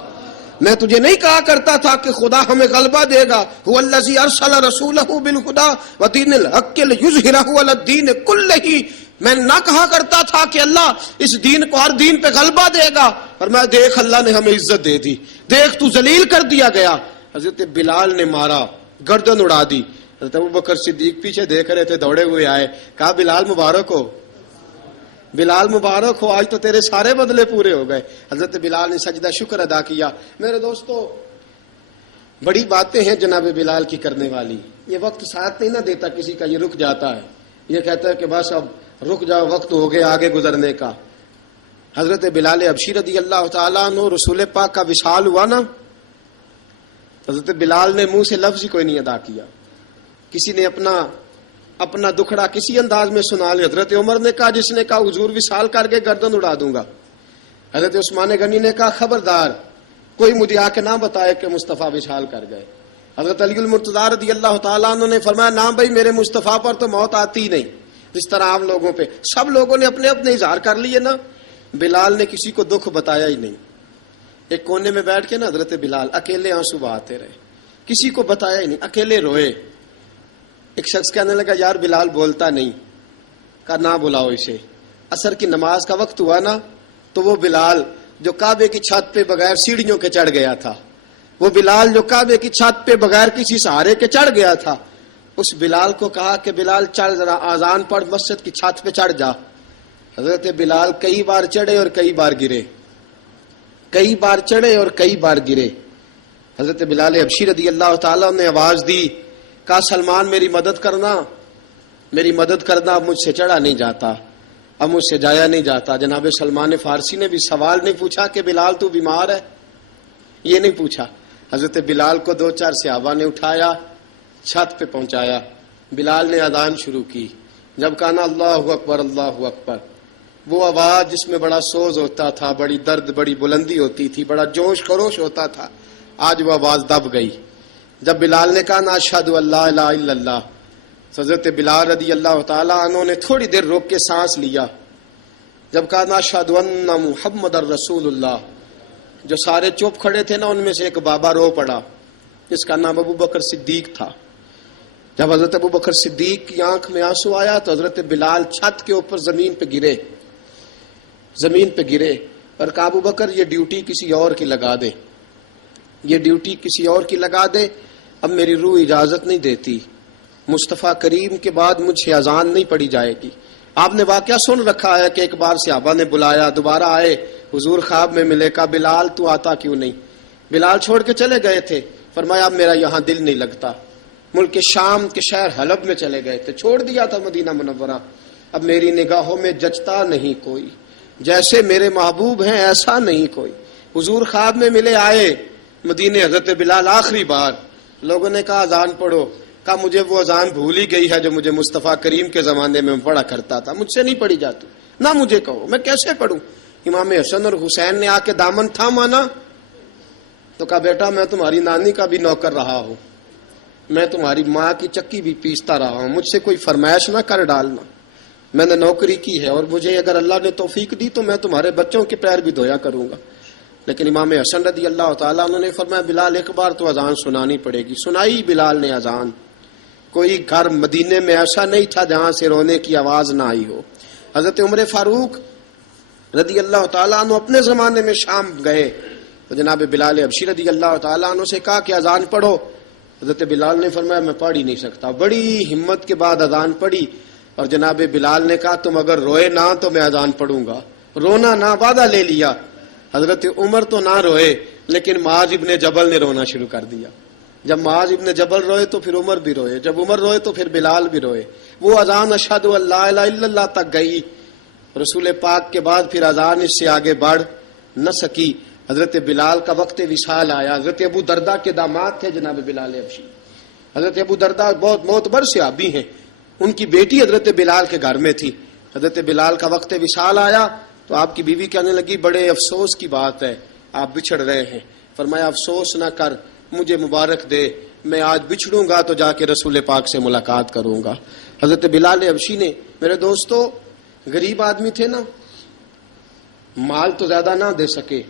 میں تجھے نہیں کہا کرتا تھا کہ خدا ہمیں غلبہ دے گا, هو الذی ارسل رسولہ بالہدی ودین الحق لیظہرہ علی الدین کلہ, میں نہ کہا کرتا تھا کہ اللہ اس دین کو ہر دین پہ غلبہ دے گا, اور میں دیکھ اللہ نے ہمیں عزت دے دی, دیکھ تو ذلیل کر دیا گیا. حضرت بلال نے مارا, گردن اڑا دی. حضرت ابوبکر صدیق پیچھے دیکھ رہے تھے, دوڑے ہوئے آئے, کہا بلال مبارک ہو, بلال مبارک ہو, آج تو تیرے سارے بدلے پورے ہو گئے. حضرت بلال نے سجدہ شکر ادا کیا. میرے دوستو بڑی باتیں ہیں جناب بلال کی کرنے والی, یہ وقت ساتھ نہیں نہ دیتا کسی کا, یہ رک جاتا ہے, یہ کہتا ہے کہ بس اب رک جاؤ, وقت ہو گیا آگے گزرنے کا. حضرت بلال حبشی رضی اللہ تعالیٰ عنہ رسول پاک کا وصال ہوا نا, حضرت بلال نے منہ سے لفظ ہی کوئی نہیں ادا کیا. کسی نے اپنا دکھڑا کسی انداز میں سنا لیا. حضرت عمر نے کہا, جس نے کہا حضور وصال کر کے گردن اڑا دوں گا. حضرت عثمان غنی نے کہا خبردار کوئی مجھے آ کے نہ بتائے کہ مصطفیٰ وصال کر گئے. حضرت علی المرتضیٰ رضی اللہ تعالیٰ عنہ نے فرمایا نہ بھائی میرے مصطفیٰ پر تو موت آتی ہی نہیں, جس طرح عام لوگوں پہ. سب لوگوں نے اپنے اپنے اظہار کر لیے نا, بلال نے کسی کو دکھ بتایا ہی نہیں. ایک کونے میں بیٹھ کے نا حضرت بلال اکیلے آنسو بہاتے رہے. کسی کو بتایا ہی نہیں، اکیلے روئے۔ ایک شخص کہنے لگا یار بلال بولتا نہیں، کہا نہ بلاؤ اسے۔ عصر کی نماز کا وقت ہوا نا تو وہ بلال جو کعبے کی چھت پہ بغیر سیڑھیوں کے چڑھ گیا تھا، وہ بلال جو کعبے کی چھت پہ بغیر کسی سہارے کے چڑھ گیا تھا، اس بلال کو کہا کہ بلال چل ذرا آذان پڑھ، مسجد کی چھت پہ چڑھ جا۔ حضرت بلال کئی بار چڑھے اور کئی بار گرے، کئی بار چڑھے اور کئی بار گرے۔ حضرت بلال حبشی رضی اللہ تعالیٰ نے آواز دی، کہا سلمان میری مدد کرنا، میری مدد کرنا، اب مجھ سے چڑھا نہیں جاتا، اب مجھ سے جایا نہیں جاتا۔ جناب سلمان فارسی نے بھی سوال نہیں پوچھا کہ بلال تو بیمار ہے، یہ نہیں پوچھا۔ حضرت بلال کو 2-4 صحابہ نے اٹھایا، چھت پہ پہنچایا، بلال نے اذان شروع کی۔ جب کہا نا اللہ اکبر اللہ اکبر، وہ آواز جس میں بڑا سوز ہوتا تھا، بڑی درد، بڑی بلندی ہوتی تھی، بڑا جوش خروش ہوتا تھا، آج وہ آواز دب گئی۔ جب بلال نے کہا نا اشہد ان لا الہ الا اللہ، حضرت بلال رضی اللہ تعالیٰ عنہ نے تھوڑی دیر روک کے سانس لیا۔ جب کہا نا اشہد ان محمد الرسول اللہ، جو سارے چپ کھڑے تھے نا ان میں سے ایک بابا رو پڑا، جس کا نام ابو بکر صدیق تھا۔ جب حضرت ابو بکر صدیق کی آنکھ میں آنسو آیا تو حضرت بلال چھت کے اوپر زمین پہ گرے، زمین پہ گرے اور کہا ابو بکر یہ ڈیوٹی کسی اور کی لگا دے، یہ ڈیوٹی کسی اور کی لگا دے، اب میری روح اجازت نہیں دیتی، مصطفیٰ کریم کے بعد مجھ سے اذان نہیں پڑھی جائے گی۔ آپ نے واقعہ سن رکھا ہے کہ ایک بار صحابہ نے بلایا، دوبارہ آئے، حضور خواب میں ملے، کہا بلال تو آتا کیوں نہیں؟ بلال چھوڑ کے چلے گئے تھے، فرمایا اب میرا یہاں دل نہیں لگتا۔ ملک شام کے شہر حلب میں چلے گئے تھے، چھوڑ دیا تھا مدینہ منورہ، اب میری نگاہوں میں جچتا نہیں کوئی، جیسے میرے محبوب ہیں ایسا نہیں کوئی۔ حضور خواب میں ملے، آئے مدینے، حضرت بلال آخری بار، لوگوں نے کہا اذان پڑھو، کہا مجھے وہ اذان بھول ہی گئی ہے جو مجھے مصطفیٰ کریم کے زمانے میں پڑھا کرتا تھا، مجھ سے نہیں پڑھی جاتی، نہ مجھے کہو، میں کیسے پڑھوں؟ امام حسن اور حسین نے آ کے دامن تھاما نا تو کہا بیٹا میں تمہاری نانی کا بھی نوکر رہا ہوں، میں تمہاری ماں کی چکی بھی پیستا رہا ہوں، مجھ سے کوئی فرمائش نہ کر ڈالنا، میں نے نوکری کی ہے اور مجھے اگر اللہ نے توفیق دی تو میں تمہارے بچوں کے پیر بھی دھویا کروں گا۔ لیکن امام حسن رضی اللہ تعالیٰ انہوں نے فرمایا بلال ایک بار تو اذان سنانی پڑے گی۔ سنائی بلال نے اذان۔ کوئی گھر مدینے میں ایسا نہیں تھا جہاں سے رونے کی آواز نہ آئی ہو۔ حضرت عمر فاروق رضی اللہ تعالیٰ عنہ اپنے زمانے میں شام گئے تو جناب بلال حبشی رضی اللہ تعالیٰ عنہ سے کہا کہ اذان پڑھو۔ حضرت بلال نے فرمایا میں پڑھ ہی نہیں سکتا، بڑی ہمت کے بعد اذان پڑھی اور جناب بلال نے کہا تم اگر روئے نہ تو میں اذان پڑھوں گا، رونا نہ، وعدہ لے لیا۔ حضرت عمر تو نہ روئے لیکن معاذ ابن جبل نے رونا شروع کر دیا۔ جب معاذ ابن جبل روئے تو پھر عمر بھی روئے، جب عمر روئے تو پھر بلال بھی روئے۔ وہ اذان اشہد ان لا الہ الا اللہ تک گئی، رسول پاک کے بعد پھر اذان اس سے آگے بڑھ نہ سکی۔ حضرت بلال کا وقت وصال آیا۔ حضرت ابو درداء کے داماد تھے جناب بلال حبشی۔ حضرت ابو درداء بہت معتبر صحابی ہیں، ان کی بیٹی حضرت بلال کے گھر میں تھی۔ حضرت بلال کا وقت وصال آیا تو آپ کی بیوی کہنے لگی بڑے افسوس کی بات ہے، آپ بچھڑ رہے ہیں۔ فرمایا افسوس نہ کر، مجھے مبارک دے، میں آج بچھڑوں گا تو جا کے رسول پاک سے ملاقات کروں گا۔ حضرت بلال حبشی نے، میرے دوستو، غریب آدمی تھے نا، مال تو زیادہ نہ دے سکے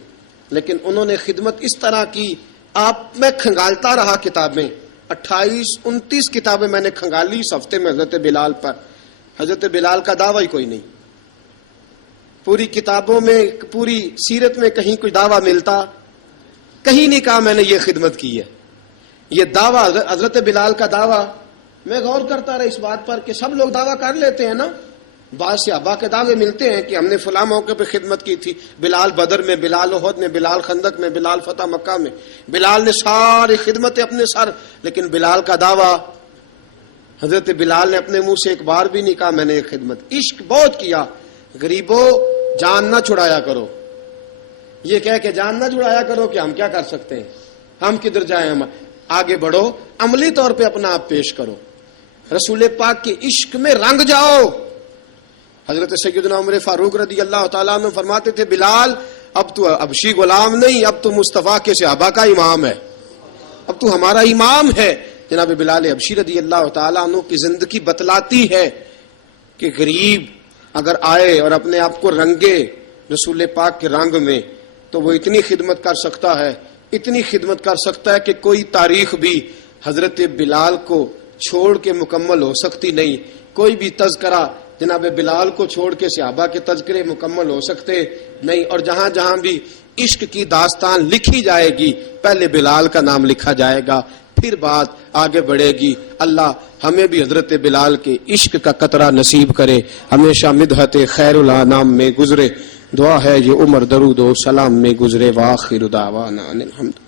لیکن انہوں نے خدمت اس طرح کی، آپ میں کھنگالتا رہا کتابیں، 28-29 کتابیں میں نے کھنگالی اس ہفتے میں حضرت بلال پر۔ حضرت بلال کا دعویٰ ہی کوئی نہیں، پوری کتابوں میں، پوری سیرت میں کہیں کوئی دعویٰ ملتا؟ کہیں نہیں کہا میں نے یہ خدمت کی ہے۔ یہ دعویٰ حضرت بلال کا دعویٰ، میں غور کرتا رہا اس بات پر کہ سب لوگ دعویٰ کر لیتے ہیں نا، بعض صحابہ کے دعوے ملتے ہیں کہ ہم نے فلاں موقع پہ خدمت کی تھی، بلال بدر میں، بلال احد میں، بلال خندق میں، بلال فتح مکہ میں، بلال نے ساری خدمتیں اپنے سر، لیکن بلال کا دعویٰ، حضرت بلال نے اپنے منہ سے ایک بار بھی نہیں کہا میں نے یہ خدمت۔ عشق بہت کیا، غریبوں جان نہ چھڑایا کرو، یہ کہہ کے جان نہ چھڑایا کرو کہ ہم کیا کر سکتے ہیں، ہم کدھر جائیں، ہم آگے بڑھو، عملی طور پہ اپنا آپ پیش کرو، رسول پاک کے عشق میں رنگ جاؤ۔ حضرت سیدنا عمر فاروق رضی اللہ تعالیٰ عنہ فرماتے تھے بلال اب تو حبشی غلام نہیں، اب تو مصطفیٰ کے صحابہ کا امام ہے، اب تو ہمارا امام ہے۔ جناب بلال حبشی رضی اللہ تعالیٰ عنہ کی زندگی بتلاتی ہے کہ غریب اگر آئے اور اپنے آپ کو رنگے رسول پاک کے رنگ میں تو وہ اتنی خدمت کر سکتا ہے اتنی خدمت کر سکتا ہے کہ کوئی تاریخ بھی حضرت بلال کو چھوڑ کے مکمل ہو سکتی نہیں. کوئی بھی تذکرہ جناب بلال کو چھوڑ کے صحابہ کے تذکرے مکمل ہو سکتے نہیں. اور جہاں جہاں بھی عشق کی داستان لکھی جائے گی پہلے بلال کا نام لکھا جائے گا، پھر بات آگے بڑھے گی. اللہ ہمیں بھی حضرت بلال کے عشق کا قطرہ نصیب کرے، ہمیشہ مدحت خیر الانام میں گزرے. دعا ہے یہ عمر درود و سلام میں گزرے. وآخر دعوانا ان الحمد